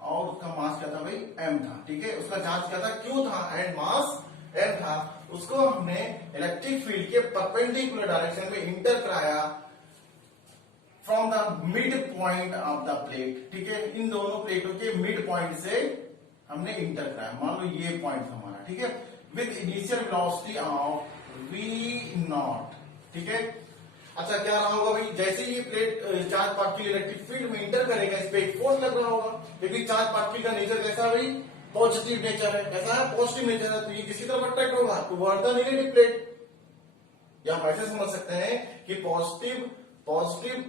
और उसका मास क्या था भाई, एम था, ठीक है, उसका चार्ज क्या था, क्यू था एंड मास एम था। उसको हमने इलेक्ट्रिक फील्ड के परपेंडिकुलर डायरेक्शन में इंटर कराया from the mid point of the plate, ठीक है, इन दोनों प्लेटों के मिड पॉइंट से हमने इंटर कराया, मान लो ये पॉइंट हमारा, ठीक है, with initial velocity of V naught, ठीक है। अच्छा क्या रहा होगा भाई, जैसे ही ये plate charge particle electric field में इंटर करेगा, इस पे एक फोर्स लग रहा होगा, क्योंकि चार्ज पार्टिकल का नेचर कैसा है भाई, पॉजिटिव नेचर है, कैसा है, पॉजिटिव नेचर है, तो ये किसी तरफ अट्रैक्ट होगा टुवर्ड द नेगेटिव प्लेट। या हम ऐसे समझ सकते हैं कि पॉजिटिव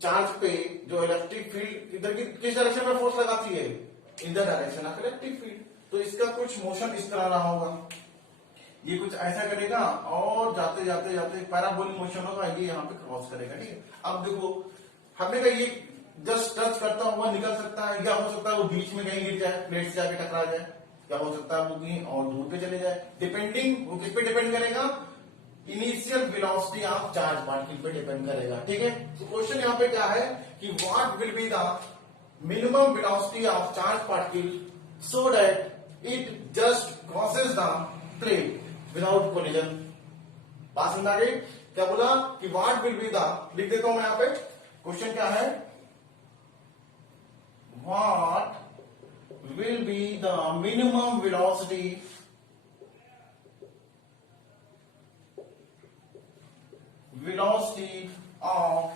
चार्ज पे जो इलेक्ट्रिक फील्ड इधर की किस डायरेक्शन में फोर्स लगाती है, इन the direction of electric field, तो इसका कुछ मोशन इस तरह रहा होगा, ये कुछ ऐसा करेगा और जाते जाते जाते पैराबोलिक मोशन होगा, ये यहाँ पे क्रॉस करेगा, ठीक है। अब देखो हमने कहा ये जस्ट टच करता हुआ निकल सकता है, या हो सकता है वो बीच में कहीं गिर जाए, प्लेट से जाके टकरा जाए, या हो सकता है वो कहीं और दूर पे चले जाए, डिपेंडिंग, वो किस पे डिपेंड करेगा, initial velocity of charge particle पे डिपेंड करेगा, ठीक है। तो क्वेश्चन यहाँ पे क्या है कि what will be the minimum velocity of charge particle so that it just crosses the plate without collision. बात समझ आ गई, क्या बोला कि व्हाट विल बी द, लिख देता हूं मैं यहाँ पे, क्वेश्चन क्या है, what will be the minimum velocity of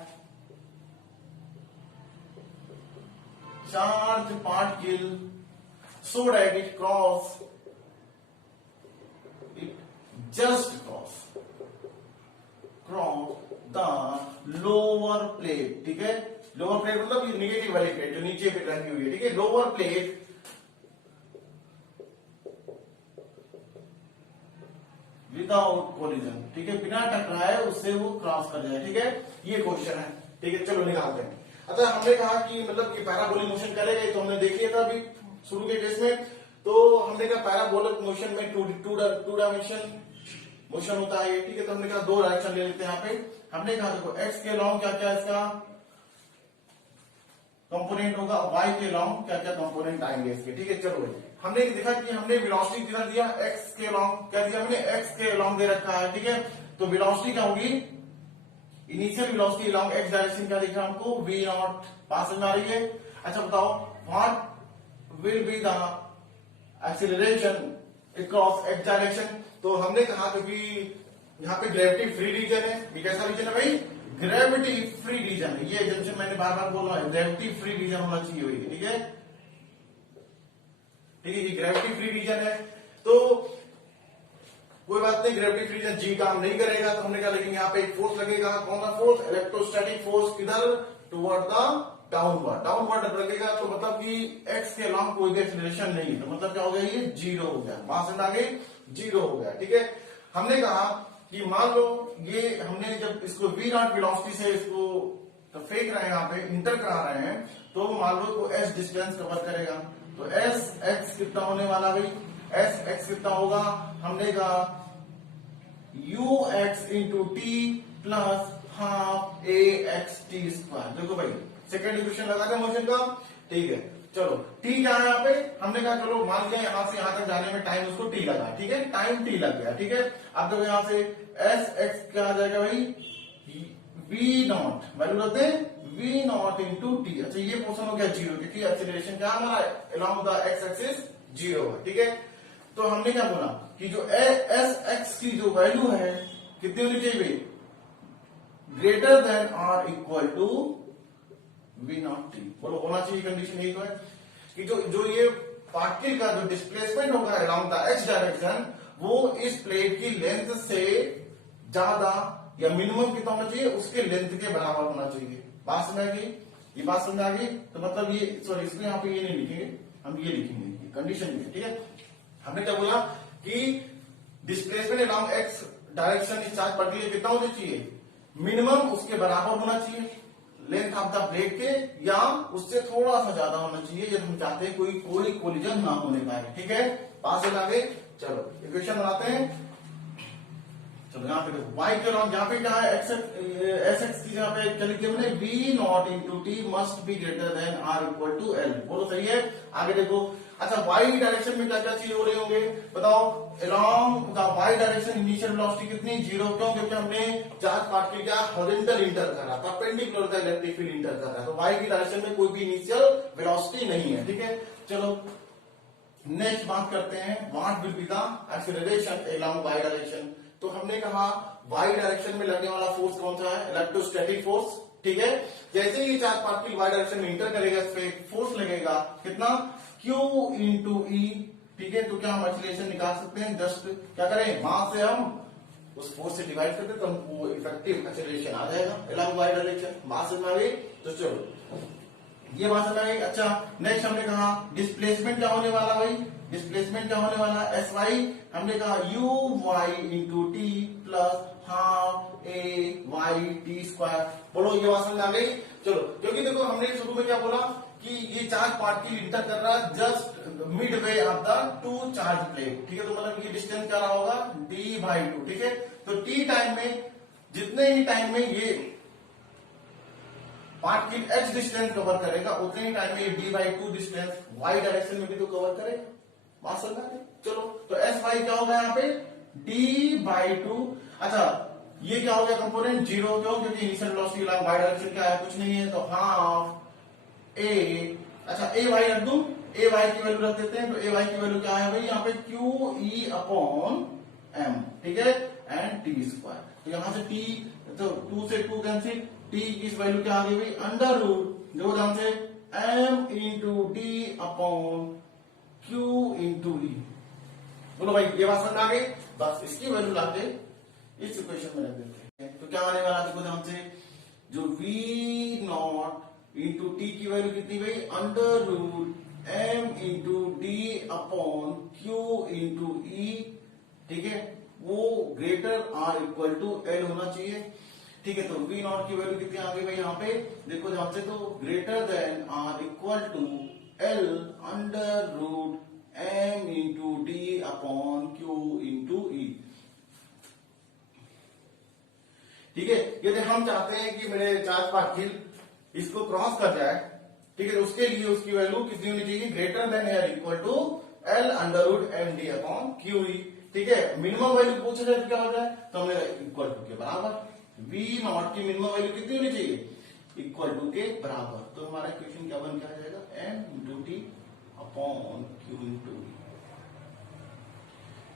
charge particle so that it just cross the lower plate, ठीक है, लोअर प्लेट मतलब ये निगेटिव वाली प्लेट जो नीचे पे रखी हुई है, ठीक है, लोअर प्लेट विदाउट कोलिजन, ठीक है, बिना टकराए उससे वो क्रॉस कर जाए, ठीक है, ये क्वेश्चन है, ठीक है। चलो निकालते हैं। अतः हमने कहा कि मतलब कि पैराबोलिक मोशन करेगा, तो हमने देख लिया था अभी शुरू के केस में। तो हमने कहा पैराबोलिक मोशन में टू डायमेंशन मोशन होता है, ठीक है। तो हमने कहा दो डायरेक्शन ले लेते हैं यहाँ पे। हमने कहा देखो एक्स के लॉन्ग क्या क्या इसका कंपोनेंट होगा, वाई के लॉन्ग क्या क्या कंपोनेंट आएंगे इसके, ठीक है। चलो हमने देखा कि हमने वेलोसिटी कितना दिया, एक्स के लॉन्ग क्या दिया हमने, एक्स के लॉन्ग दे रखा है, ठीक है। तो वेलोसिटी क्या होगी, initial velocity long x direction क्या दिखा हमको, वी नॉट, पास में आ रही है। अच्छा बताओ what will be the acceleration across x direction. तो हमने कहा क्योंकि यहाँ पे ग्रेविटी फ्री रीजन है, ये कैसा रीजन है भाई, ग्रेविटी फ्री रीजन है। ये जंक्शन मैंने बार बार बोल रहा है, ग्रेविटी फ्री रीजन होना चाहिए हुई, ठीक है, ठीक है, ये ग्रेविटी फ्री रीजन है। तो कोई बात नहीं, ग्रेविटी फ्री रीजन जी काम नहीं करेगा, तो हमने कहा लेकिन यहाँ पे एक फोर्स लगेगा, कौन सा फोर्स, इलेक्ट्रोस्टैटिक फोर्स, किधर, टुवर्ड द डाउनवर्ड लगेगा। तो मतलब कि एक्स के लॉन्ग कोई भी एक्सीलरेशन नहीं, तो मतलब क्या हो गया, ये जीरो हो गया, वहां से आगे जीरो हो गया, ठीक है। हमने कहा कि मान लो ये हमने जब इसको वी नॉट वेलोसिटी से इसको तो फेंक रहे हैं, यहाँ पे इंटर करा रहे हैं, तो मान लो को एस डिस्टेंस कवर करेगा। तो एस एक्स कितना होने वाला भाई, एस एक्स कितना होगा, हमने कहा you x into T plus half A x T square. देखो भाई सेकेंड इक्वेशन लगा था मोशन का, ठीक है। चलो टी क्या है यहाँ पे, हमने कहा चलो मान लिया यहां से यहां तक जाने में टाइम उसको टी लगा, ठीक है, टाइम टी लग गया, ठीक है। अब देखो यहां से एस एक्स क्या आ जाएगा भाई, वी नॉट, वैल्यू रखते हैं वी नॉट इंटू टी। अच्छा ये पोर्शन हो गया जीरो, क्योंकि एक्सीलरेशन क्या हमारा along the x axis zero है, ठीक है। तो हमने क्या बोला कि जो एस एक्स की जो वैल्यू है कितनी होनी चाहिए भाई, ग्रेटर देन और equal to V naught T. बोलो होना चाहिए, कंडीशन यही तो है कि जो ये पार्टिकल का जो डिस्प्लेसमेंट होगा अलोंग द एक्स डायरेक्शन, वो इस प्लेट की लेंथ से ज्यादा या मिनिमम कितना होना चाहिए, उसके लेंथ के बराबर होना चाहिए। बात समझ आ गई, ये बात समझ आ गई। तो मतलब ये सॉरी इसमें यहाँ पे ये नहीं लिखेंगे, हम ये लिखेंगे कंडीशन में, ठीक है। हमने क्या बोला कि डिस्प्लेसमेंट अलोंग एक्स डायरेक्शन इस चार्ज पार्टिकल कितना होना चाहिए, मिनिमम उसके बराबर होना चाहिए लेंथ ऑफ द प्लेट के, या उससे थोड़ा सा ज्यादा होना चाहिए, जब हम चाहते हैं कोई कोलिजन ना होने पाए, ठीक है। पास हो आगे, चलो इक्वेशन बनाते हैं। चलो यहाँ पे देखो y के लॉन्ग यहाँ पे क्या है, एस एक्स की जगह पे क्या लिखे हमने, V naught into T must be greater than or equal to L. बोलो सही है, आगे देखो। अच्छा y डायरेक्शन में क्या क्या चीज हो रहे होंगे बताओ, along the y direction initial velocity कितनी, जीरो, क्यों, क्योंकि हमने चार्ज पार्टिकल क्या हॉरिजॉन्टल इंटर कर रहा था, परपेंडिकुलर का इलेक्ट्रिक फील्ड इंटर कर रहा है, तो y की डायरेक्शन में कोई भी इनिशियल वेलोसिटी नहीं है, ठीक है। चलो नेक्स्ट बात करते हैं, what will be the acceleration along y direction. तो हमने कहा y डायरेक्शन में लगने वाला फोर्स कौन सा है, इलेक्ट्रोस्टैटिक फोर्स, ठीक है। जैसे ही चार्ज पार्टिकल y डायरेक्शन में इंटर करेगा, इस पे फोर्स लगेगा कितना, Q इंटू ई, ठीक है। तो क्या हम एक्सीलरेशन निकाल सकते हैं, जस्ट क्या करें, वहां से हम उस फोर्स से डिवाइड करते तो हमको इफेक्टिव एक्सीलरेशन आ जाएगा अलोंग y डायरेक्शन। बात समझ में आ गई, तो चलो ये बात समझ में। अच्छा नेक्स्ट हमने कहा डिस्प्लेसमेंट क्या होने वाला भाई, डिस्प्लेसमेंट क्या होने वाला, एस वाई, हमने कहा U Y into T plus half ए वाई टी स्क्वायर। बोलो ये बात समझ आ गई। चलो क्योंकि देखो हमने शुरू में क्या बोला कि ये चार्ज पार्टिकल इंटर कर रहा है just mid way of the two charge plate, ठीक है। तो मतलब ये डिस्टेंस क्या रहा होगा, डी बाई टू, ठीक है। तो टी टाइम में, जितने ही टाइम में ये पार्टिकल एक्स डिस्टेंस कवर करेगा, उतने ही टाइम में ये D by two distance Y direction में भी तो कवर करेगा। बात समझ आ गई। चलो तो एस वाई क्या होगा यहाँ पे, डी बाई टू। अच्छा ये क्या हो गया कंपोनेंट, जीरो, क्यों, क्योंकि initial velocity along Y direction क्या है, कुछ नहीं है, तो हाफ ए। अच्छा ए वाई रख दूं, ए वाई की वैल्यू रख देते हैं। तो ए वाई की वैल्यू क्या है भाई, यहाँ पे क्यू ई अपॉन एम, ठीक है, एंड टी स्क्वायर। तो यहां से टी, तो 2 से 2 कैंसिल, टी की वैल्यू क्या आ गई भाई, अंडर रूट जो ध्यान से m into d upon q into e. बोलो भाई ये बात समझ आ गई। बस इसकी वैल्यू लाके इस इक्वेशन में रख देते हैं, तो क्या आने वाला देखो ध्यान से, जो वी नॉट इंटू टी की वैल्यू कितनी भाई, under root m into d upon q into e, ठीक है। वो greater or equal to l होना चाहिए। ठीक है, तो वी नॉट की वैल्यू कितनी आ गई भाई यहाँ पे, देखो ध्यान से, तो greater than or equal to L under root m into d upon q into e. ठीक है, यदि हम चाहते हैं कि मेरे चार्ज पार्टिकल इसको क्रॉस कर जाए, ठीक है, तो उसके लिए उसकी वैल्यू कितनी होनी चाहिए, ग्रेटर देन या equal to L under root M D upon Q E. ठीक है, मिनिमम वैल्यू पूछा जाए तो क्या होता है, तो हमें इक्वल टू के बराबर, वी नॉट की मिनिमम वैल्यू कितनी होनी चाहिए, इक्वल टू के बराबर। तो हमारा इक्वेशन क्या बन के आ जाएगा, m into t upon q into e.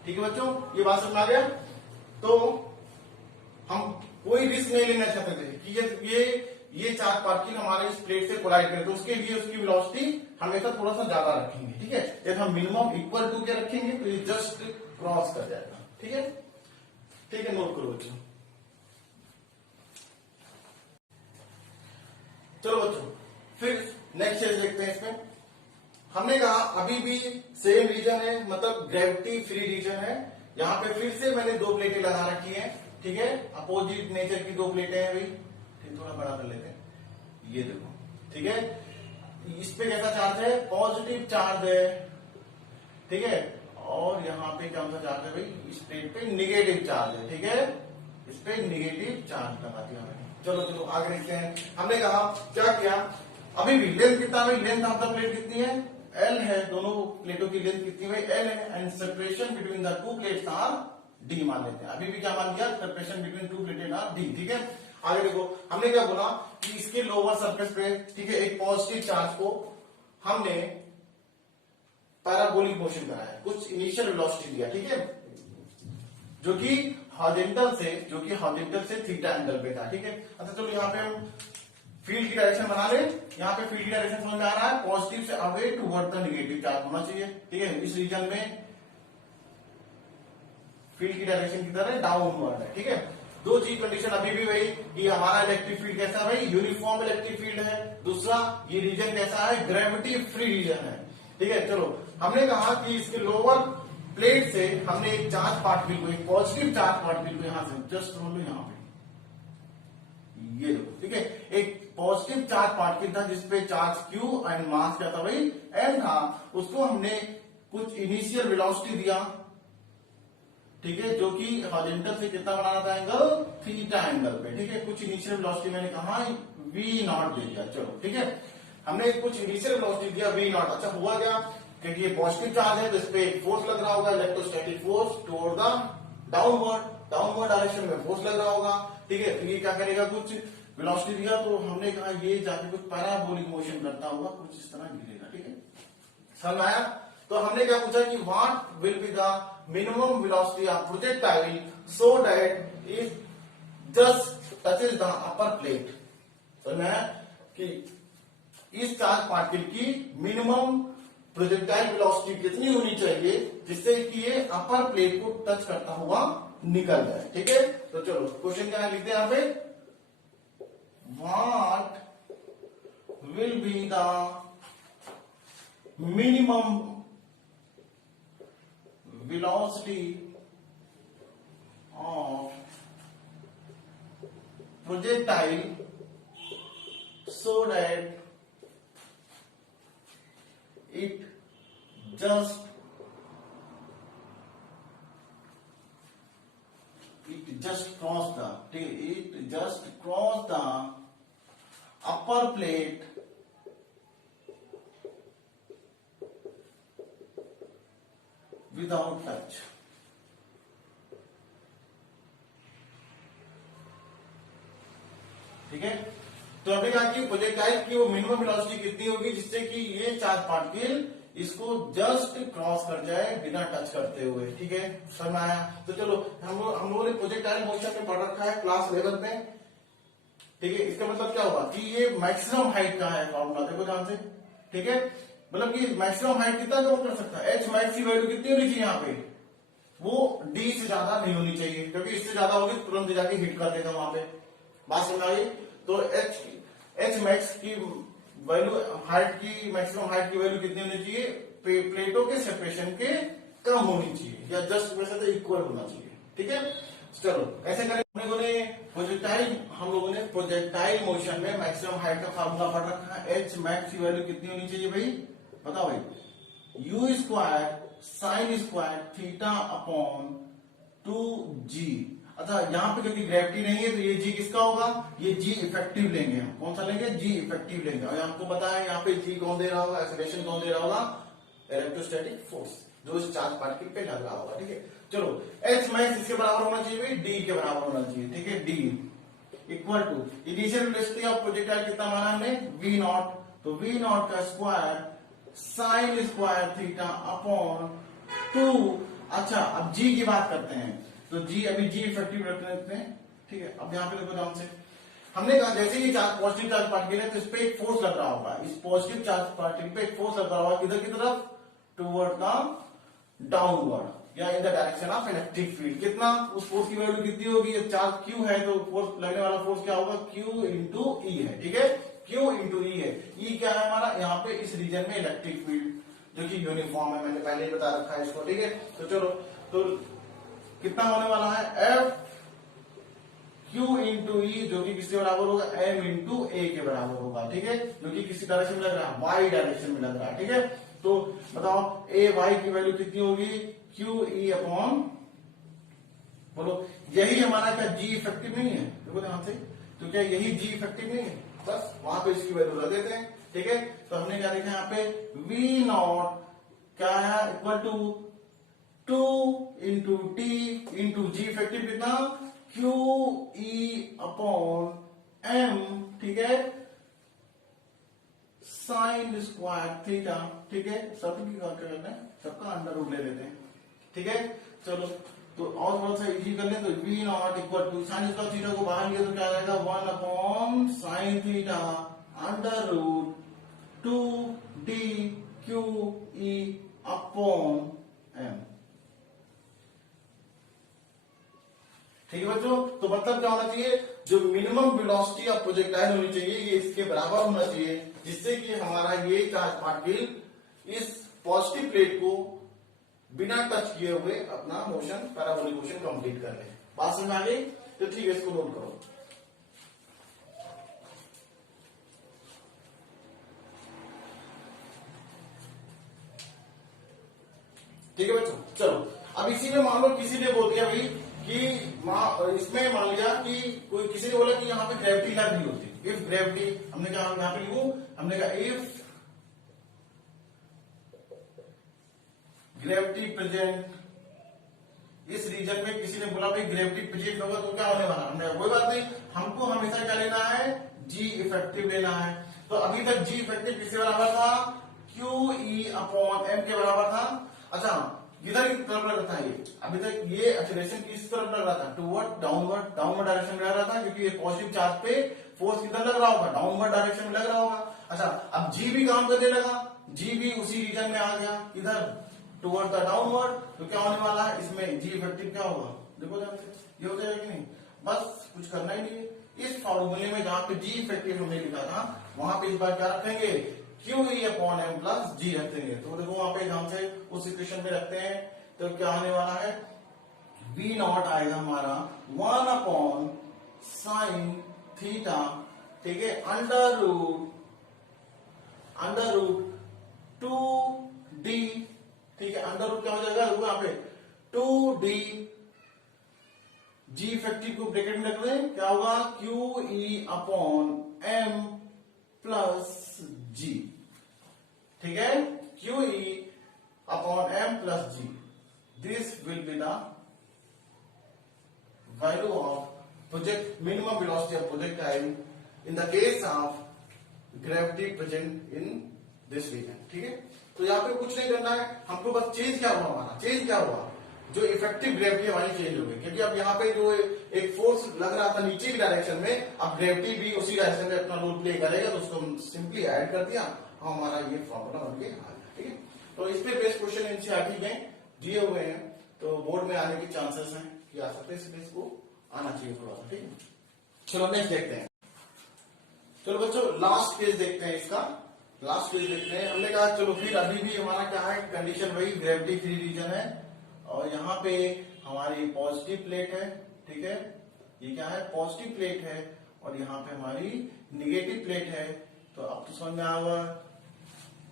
ठीक है बच्चों, ये बात समझ आ गया। तो हम कोई रिस्क नहीं लेना चाहते थे कि ये चार्ज पार्टिकल हमारे इस प्लेट से कोलाइड करे, तो उसके लिए उसकी वेलोसिटी हमेशा थोड़ा सा ज्यादा रखेंगे। ठीक है, यदि हम मिनिमम इक्वल टू के रखेंगे तो ये जस्ट क्रॉस कर जाएगा। ठीक है, ठीक है, नोट करो बच्चों। चलो बच्चों, फिर नेक्स्ट चीज देखते हैं। इसमें हमने कहा अभी भी सेम रीजन है, मतलब ग्रेविटी फ्री रीजन है। यहाँ पे फिर से मैंने दो प्लेटें लगा रखी हैं। ठीक है, अपोजिट नेचर की दो प्लेटें हैं भाई। ठीक, थोड़ा बड़ा कर लेते हैं, ये देखो। ठीक है, इस पे कैसा चार्ज है, पॉजिटिव चार्ज है। ठीक है, और यहाँ पे कौन सा चार्ज है भाई, इस प्लेट पे निगेटिव चार्ज है। ठीक है, इस पे निगेटिव चार्ज लगा दिया मैंने। चलो चलो आगे देखते हैं। हमने कहा क्या किया, अभी भी लेंथ कितना है, लेंथ ऑफ द प्लेट कितनी है, एल है। दोनों प्लेटों की लेंथ कितनी है, एल है। And separation between the two plates R D मान लेते हैं। अभी भी क्या मान लिया, सेपरेशन बिटवीन टू प्लेटें आर डी। ठीक है, आगे देखो, हमने क्या बोला कि इसके लोअर सरफेस पे, ठीक है, एक पॉजिटिव चार्ज को हमने पैराबोलिक मोशन कराया, कुछ इनिशियल वेलोसिटी दिया। ठीक है, जो कि हॉरिजॉन्टल से थीटा एंगल पे था। ठीक है, अच्छा चलो यहाँ पे हम फील्ड की डायरेक्शन बना ले। यहाँ पे फील्ड की डायरेक्शन समझ में आ रहा है, पॉजिटिव से away toward the negative charge होना चाहिए। ठीक है, इस रीजन में फील्ड की डायरेक्शन की तरह डाउनवर्ड है। ठीक है, दो चीज कंडीशन अभी भी वही कि हमारा इलेक्ट्रिक फील्ड कैसा है भाई, यूनिफॉर्म इलेक्ट्रिक फील्ड है। दूसरा, ये रीजन कैसा है, ग्रेविटी फ्री रीजन है। ठीक है, चलो हमने कहा कि इसके लोअर प्लेट से हमने एक चार्ज पार्टिकल को, एक पॉजिटिव चार्ज पार्टिकल को यहां से जस्ट समझ लो, यहाँ पे ये देखो। ठीक है, एक पॉजिटिव चार्ज पार्टिकल था जिसपे चार्ज क्यू एंड मास क्या था भाई, एम था। उसको हमने कुछ इनिशियल वेलोसिटी दिया। ठीक है, जो कि हॉरिजॉन्टल से कितना बनाना था एंगल, थीटा एंगल पे। ठीक है, कुछ इनिशियल वेलोसिटी मैंने कहा वी नॉट दे दिया। चलो ठीक है, हमने कुछ इनिशियल वेलोसिटी दिया वी नॉट। अच्छा हुआ क्या, क्योंकि ये पॉजिटिव चार्ज है तो इस पे एक फोर्स लग रहा होगा, electrostatic force toward the downward direction में फोर्स लग रहा होगा। ठीक है, तो ये क्या करेगा, कुछ वेलोसिटी दिया तो हमने कहा ये जाके कुछ पैराबोलिक मोशन करता होगा, कुछ इस तरह गिरेगा। ठीक है, समझ आया। तो हमने क्या पूछा कि what will be the minimum velocity of projectile so that it just touches the upper plate. तो मैं कि इस चार्ज पार्टिकल की मिनिमम प्रोजेक्टाइल वेलोसिटी कितनी होनी चाहिए जिससे कि ये अपर प्लेट को टच करता हुआ निकल जाए। ठीक है, तो चलो क्वेश्चन क्या लिखते हैं यहाँ पे, what will be the minimum velocity of projectile so that it just cross the upper plate without touch. ठीक है, तो अभी कहा कि प्रोजेक्टाइल की वो मिनिमम वेलोसिटी कितनी होगी जिससे कि ये चार्ज पार्टिकल इसको जस्ट क्रॉस कर जाए बिना टच करते हुए। ठीक है, समझ में आया। तो चलो हम लोगों ने प्रोजेक्टाइल मोशन में पढ़ रखा है क्लास 11 में। ठीक है, इसका मतलब क्या होगा कि ये मैक्सिमम हाइट का है फॉर्मूला, देखो ध्यान से। ठीक है, मतलब कि मैक्सिमम हाइट कितना कवर कर सकता है, एच मैक्स की वैल्यू कितनी होनी चाहिए यहाँ पे, वो डी से ज्यादा नहीं होनी चाहिए, क्योंकि इससे ज्यादा होगी तुरंत जाके हिट कर देगा वहां पे। बात समझ आ गई। तो एच मैक्स की वैल्यू, हाइट की मैक्सिमम हाइट की वैल्यू कितनी होनी चाहिए, प्लेटों के सेपरेशन के कम होनी चाहिए या जस्ट वैसे तो इक्वल होना चाहिए। ठीक है, चलो ऐसे करें। हम लोगों ने प्रोजेक्टाइल मोशन में मैक्सिमम हाइट का फार्मूला पढ़ रखा है। एच मैक्स की वैल्यू कितनी होनी चाहिए भाई, बताओ भाई, you square sine square theta upon 2g। अच्छा यहाँ पे क्योंकि ग्रेविटी नहीं है तो ये जी किसका होगा, ये जी इफेक्टिव लेंगे हम। कौन सा लेंगे, जी इफेक्टिव लेंगे। और आपको पता है यहाँ पे जी कौन दे रहा होगा, एक्सेलरेशन कौन दे रहा होगा, इलेक्ट्रोस्टैटिक फोर्स जो इस चार्ज पार्टिकल पे लग रहा होगा। ठीक है, चलो एच मैक्स इसके बराबर होना चाहिए भाई, डी के बराबर होना चाहिए। ठीक है, D equal to initial velocity of projectile कितना माना हमने, वी नॉट, तो वी नॉट का square sine square theta upon 2। अच्छा अब जी की बात करते हैं, तो जी अभी जी इफेक्टिव रख लेते हैं। ठीक है, अब यहाँ पे देखो ध्यान से, हमने कहा जैसे ये चार्ज पॉजिटिव चार्ज पार्टिकल है तो इस पे एक फोर्स लग रहा होगा, इस पॉजिटिव चार्ज पार्टिकल पे एक फोर्स लग रहा होगा, किधर की तरफ, टुवर्ड द डाउनवर्ड या इन the direction of electric field. कितना, उस फोर्स की वैल्यू कितनी होगी, ये चार्ज क्यू है तो फोर्स लगने वाला फोर्स क्या होगा, क्यू इंटू ई है। ठीक है, क्यू इंटू ई है। ई क्या है हमारा, यहाँ पे इस रीजन में इलेक्ट्रिक फील्ड जो कि यूनिफॉर्म है, मैंने पहले ही बता रखा है इसको। ठीक है, तो चलो, तो कितना होने वाला है, एफ क्यू इंटू ई जो कि किसके बराबर होगा, एम इंटू ए के बराबर होगा। ठीक है, जो कि किसी डायरेक्शन में लग रहा है, वाई डायरेक्शन में लग रहा है। ठीक है, तो बताओ ए वाई की वैल्यू कितनी होगी, क्यू ई अपॉन, बोलो यही हमारा क्या जी इफेक्टिव नहीं है, देखो ध्यान से, तो क्या यही जी इफेक्टिव नहीं है, बस वहां पे इसकी वैल्यू रख देते हैं। ठीक है, तो हमने क्या लिखा यहाँ पे, वी नॉट क्या है, equal to 2 into T into G effective कितना, क्यू ई अपॉन एम। ठीक है, साइन स्क्वायर थीटा। ठीक है, सब की क्या करना है, सबका अंडर रूट ले लेते हैं। ठीक है, चलो तो और थोड़ा सा इजी कर लें, तो V naught equal to sine square theta को बाहर लिया तो क्या आएगा, 1 upon sine theta under root 2 D Q ई अपॉन एम। ठीक है बच्चों, तो मतलब क्या होना चाहिए, जो मिनिमम वेलोसिटी ऑफ प्रोजेक्टाइल होनी चाहिए ये इसके बराबर होना चाहिए, जिससे कि हमारा ये चार्ज पार्टिकल इस पॉजिटिव प्लेट को बिना टच किए हुए अपना मोशन, पैराबोलिक मोशन कंप्लीट कर ले। बात समझ आ गई, तो ठीक है, इसको नोट करो। ठीक है बच्चों, चलो अब इसी में मान लो किसी ने बोल दिया भाई कि इसमें मान लिया कि कोई किसी ने बोला कि यहाँ पे ग्रेविटी लग नहीं होती, इफ ग्रेविटी, हमने कहा यहाँ पे लिखूं, हमने कहा इफ ग्रेविटी प्रेजेंट, इस रीजन में किसी ने बोला भाई ग्रेविटी प्रेजेंट होगा तो क्या होने वाला, हमने कोई बात नहीं, हमको हमेशा क्या लेना है, जी इफेक्टिव लेना है। तो अभी तक जी इफेक्टिव किसके बराबर था, क्यू ई अपॉन एम के बराबर था। अच्छा इधर की तरफ लग रहा था, ये अभी तक ये एक्सेलरेशन किस तरफ लग रहा था, टुवर्ड डाउनवर्ड, डाउनवर्ड डायरेक्शन में लग रहा था, क्योंकि ये पॉजिटिव चार्ज पे फोर्स किधर लग रहा होगा, डाउनवर्ड डायरेक्शन में लग रहा होगा। अच्छा अब जी भी काम करने लगा, जी भी उसी रीजन में आ गया, इधर टुवर्ड द डाउनवर्ड, तो क्या होने वाला है, इसमें जी इफेक्टिव क्या होगा, देखो ध्यान से, ये हो जाएगा कि नहीं, बस कुछ करना ही नहीं है। इस फॉर्मूले में जहां पे जी इफेक्टिव हमने लिखा था, वहां पे इस बार क्या रखेंगे, क्यू ई अपॉन एम प्लस जी रख देंगे। तो देखो वहां पे ध्यान से उस इक्वेशन में रखते हैं, तो क्या आने वाला है, वी नॉट आएगा हमारा 1 अपॉन साइन थीटा। ठीक है, अंडर रूट 2 डी। ठीक है, अंडर रूट क्या हो जाएगा, देखो यहाँ पे 2 डी, जी इफेक्टिव को ब्रैकेट में रख दें, क्या होगा, क्यू ई अपॉन एम प्लस जी। ठीक है, q E upon m plus g, this will be the value of project minimum velocity of projectile in the case of gravity present in this region. ठीक है, तो यहाँ पे कुछ नहीं करना है हमको, बस चेंज क्या हुआ, हमारा चेंज क्या हुआ, जो इफेक्टिव ग्रेविटी हमारी चेंज हो गई, क्योंकि अब यहाँ पे जो एक फोर्स लग रहा था नीचे की डायरेक्शन में, अब ग्रेविटी भी उसी डायरेक्शन में अपना रोल प्ले करेगा, तो उसको हम सिंपली ऐड कर दिया, हमारा ये फॉर्मूला बन के आ गया। ठीक है, तो इस पे बेस्ट क्वेश्चन एनसीईआरटी के दिए हुए हैं, तो बोर्ड में आने के चांसेस हैं कि आ सकते हैं, इसमें इसको आना चाहिए थोड़ा सा। ठीक है, चलो नेक्स्ट देखते हैं। चलो बच्चों लास्ट केस देखते हैं, इसका लास्ट केस देखते हैं। हमने कहा चलो फिर अभी भी हमारा क्या है, कंडीशन वही, ग्रेविटी फ्री रीजन है, और यहाँ पे हमारी पॉजिटिव प्लेट है, ठीक है, ये क्या है, पॉजिटिव प्लेट है, और यहाँ पे हमारी निगेटिव प्लेट है। तो अब तो समझ में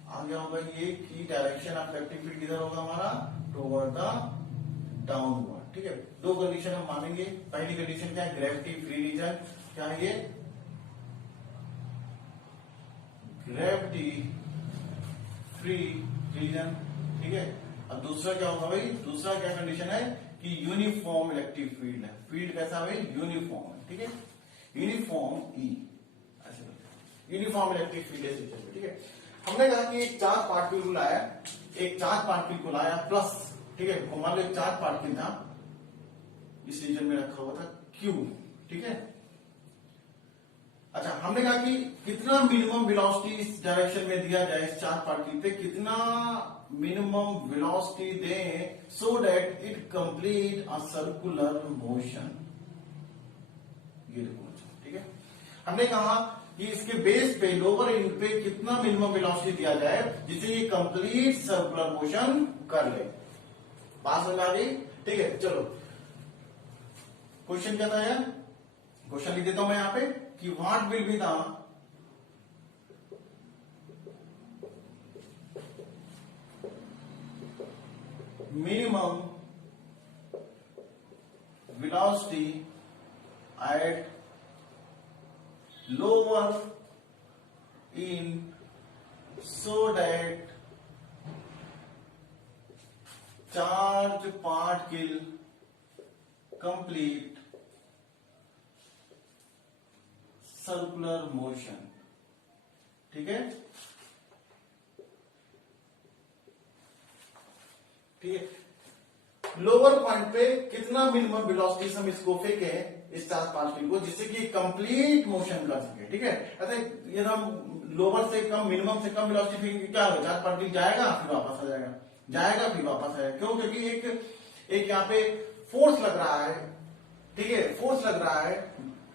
आ गया होगा ये कि डायरेक्शन ऑफ इलेक्ट्रिक फील्ड किधर होगा हमारा, टुवर्ड द डाउनवर्ड। ठीक है, दो कंडीशन हम मानेंगे। पहली कंडीशन क्या है, ग्रेविटी फ्री रीजन, क्या है ये, ग्रेविटी फ्री रीजन। ठीक है, अब दूसरा क्या होगा भाई, दूसरा क्या कंडीशन है कि यूनिफॉर्म इलेक्ट्रिक फील्ड है। फील्ड कैसा भाई, यूनिफॉर्म है। ठीक है, यूनिफॉर्म ई, यूनिफॉर्म इलेक्ट्रिक फील्ड है। ठीक है, हमने कहा कि एक चार्ज पार्टिकल को लाया, एक चार्ज पार्टिकल को लाया प्लस, ठीक है, मान लो एक चार्ज पार्टिकल था, इस रीजन में रखा हुआ था Q। ठीक है, अच्छा हमने कहा कि कितना मिनिमम वेलोसिटी इस डायरेक्शन में दिया जाए, इस चार्ज पार्टिकल पे कितना मिनिमम वेलोसिटी दें so that it complete a circular motion. ये देखो, ठीक है, हमने कहा कि इसके बेस पे, लोअर एंड पे कितना मिनिमम वेलोसिटी दिया जाए जिससे ये कंप्लीट सर्कुलर मोशन कर ले। बात समझ आ गई? ठीक है, चलो क्वेश्चन क्या था यार, क्वेश्चन लिख देता हूं मैं यहां पे कि what will be the minimum velocity at lower in so that charge particle complete circular motion। ठीक है, ठीक है, लोअर पॉइंट पे कितना मिनिमम वेलोसिटी हम इसको फेंके इस चार्ज पार्टिकल को जिससे कि कंप्लीट मोशन कर सके। ठीक है, ऐसे ये हम लोअर से कम, मिनिमम से कम वेलोसिटी फेंकेंगे, क्या होगा, चार्ज पार्टिकल जाएगा फिर वापस आ जाएगा, जाएगा फिर वापस आएगा। क्यों, क्योंकि एक यहाँ पे फोर्स लग रहा है। ठीक है, फोर्स लग रहा है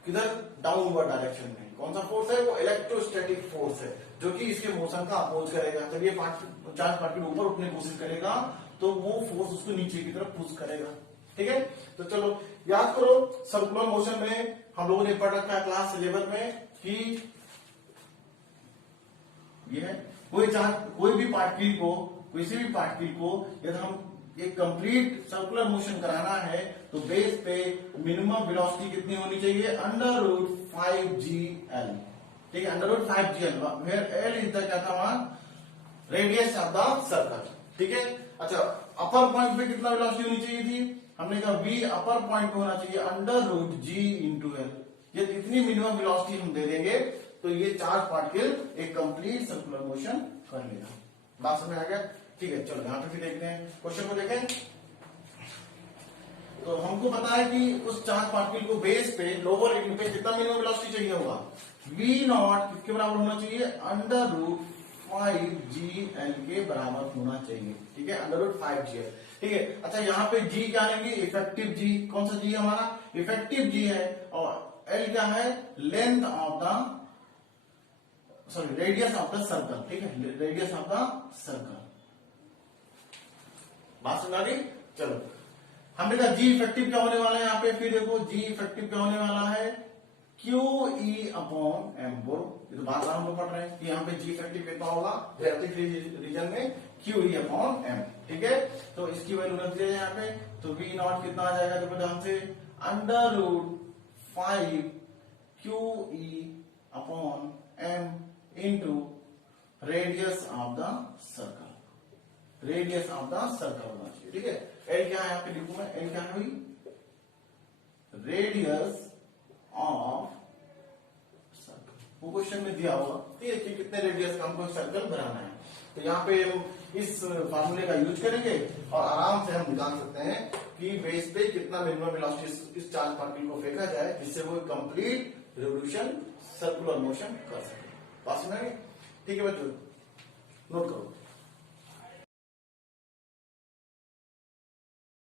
किधर, डाउनवर्ड डायरेक्शन में। कौन सा फोर्स है, वो इलेक्ट्रोस्टैटिक फोर्स है जो कि इसके मोशन का अपोज करेगा। जब ये चार्ज पार्टिकल ऊपर उठने की कोशिश करेगा तो वो फोर्स उसको नीचे की तरफ पुश करेगा। ठीक है, तो चलो याद करो, सर्कुलर मोशन में हम लोगों ने पढ़ रखा है क्लास 11 में कि ये है कोई भी पार्टिकल को, किसी भी पार्टिकल को यदि हम एक कंप्लीट सर्कुलर मोशन कराना है तो बेस पे मिनिमम वेलोसिटी कितनी होनी चाहिए, √5gl। ठीक है, √5gl, where l is the क्या था वहां, रेडियस ऑफ द सर्कल। ठीक है, अच्छा अपर पॉइंट पे कितना वेलोसिटी होनी चाहिए थी, हमने कहा v अपर पॉइंट पे होना चाहिए √g/l। ये इतनी मिनिमम वेलोसिटी हम दे देंगे तो ये चार्ज पार्टिकल एक कंप्लीट सर्कुलर मोशन कर लेगा। बात समझ आ गया? ठीक है, चलो यहां पे भी देखते हैं, क्वेश्चन को देखें। तो हमको पता है कि उस चार्ज पार्टिकल को बेस पे, लोअर एंड पे कितना मिनिमम वेलोसिटी चाहिए होगा, v0 किसके बराबर होना चाहिए, √5gl के बराबर होना चाहिए। ठीक है, √5gl। ठीक है, अच्छा यहाँ पे g क्या लेंगे, इफेक्टिव g। कौन सा g हमारा, इफेक्टिव g है, और l क्या है, length of the, sorry radius of the circle. ठीक है, रेडियस ऑफ द सर्कल। बात सुना गई? चलो हमने कहा जी इफेक्टिव क्या होने वाला है यहाँ पे, फिर देखो जी इफेक्टिव क्या होने वाला है, QE/m। बोलो, ये तो बार बार हम लोग पढ़ रहे हैं कि यहाँ पे जी इफेक्टिव कितना होगा, इलेक्ट्रिक रीजन में QE/m। ठीक है, तो इसकी वैल्यू रख दिया यहाँ पे, तो V0 कितना आ जाएगा, देखो ध्यान से, √5 QE/m into radius of the circle. Radius of the circle होना चाहिए। ठीक है, एल क्या है यहाँ पे लिखूं मैं, एल क्या है भाई, रेडियस ऑफ सर्कल। वो क्वेश्चन में दिया होगा, ठीक है, कि कितने रेडियस का हमको सर्कल बनाना है। तो यहाँ पे हम इस फार्मूले का यूज करेंगे और आराम से हम निकाल सकते हैं कि बेस पे कितना मिनिमम वेलोसिटी इस चार्ज पार्टिकल को फेंका जाए जिससे वो कंप्लीट रिवोल्यूशन सर्कुलर मोशन कर सके। पास में? ठीक है बच्चों, नोट करो।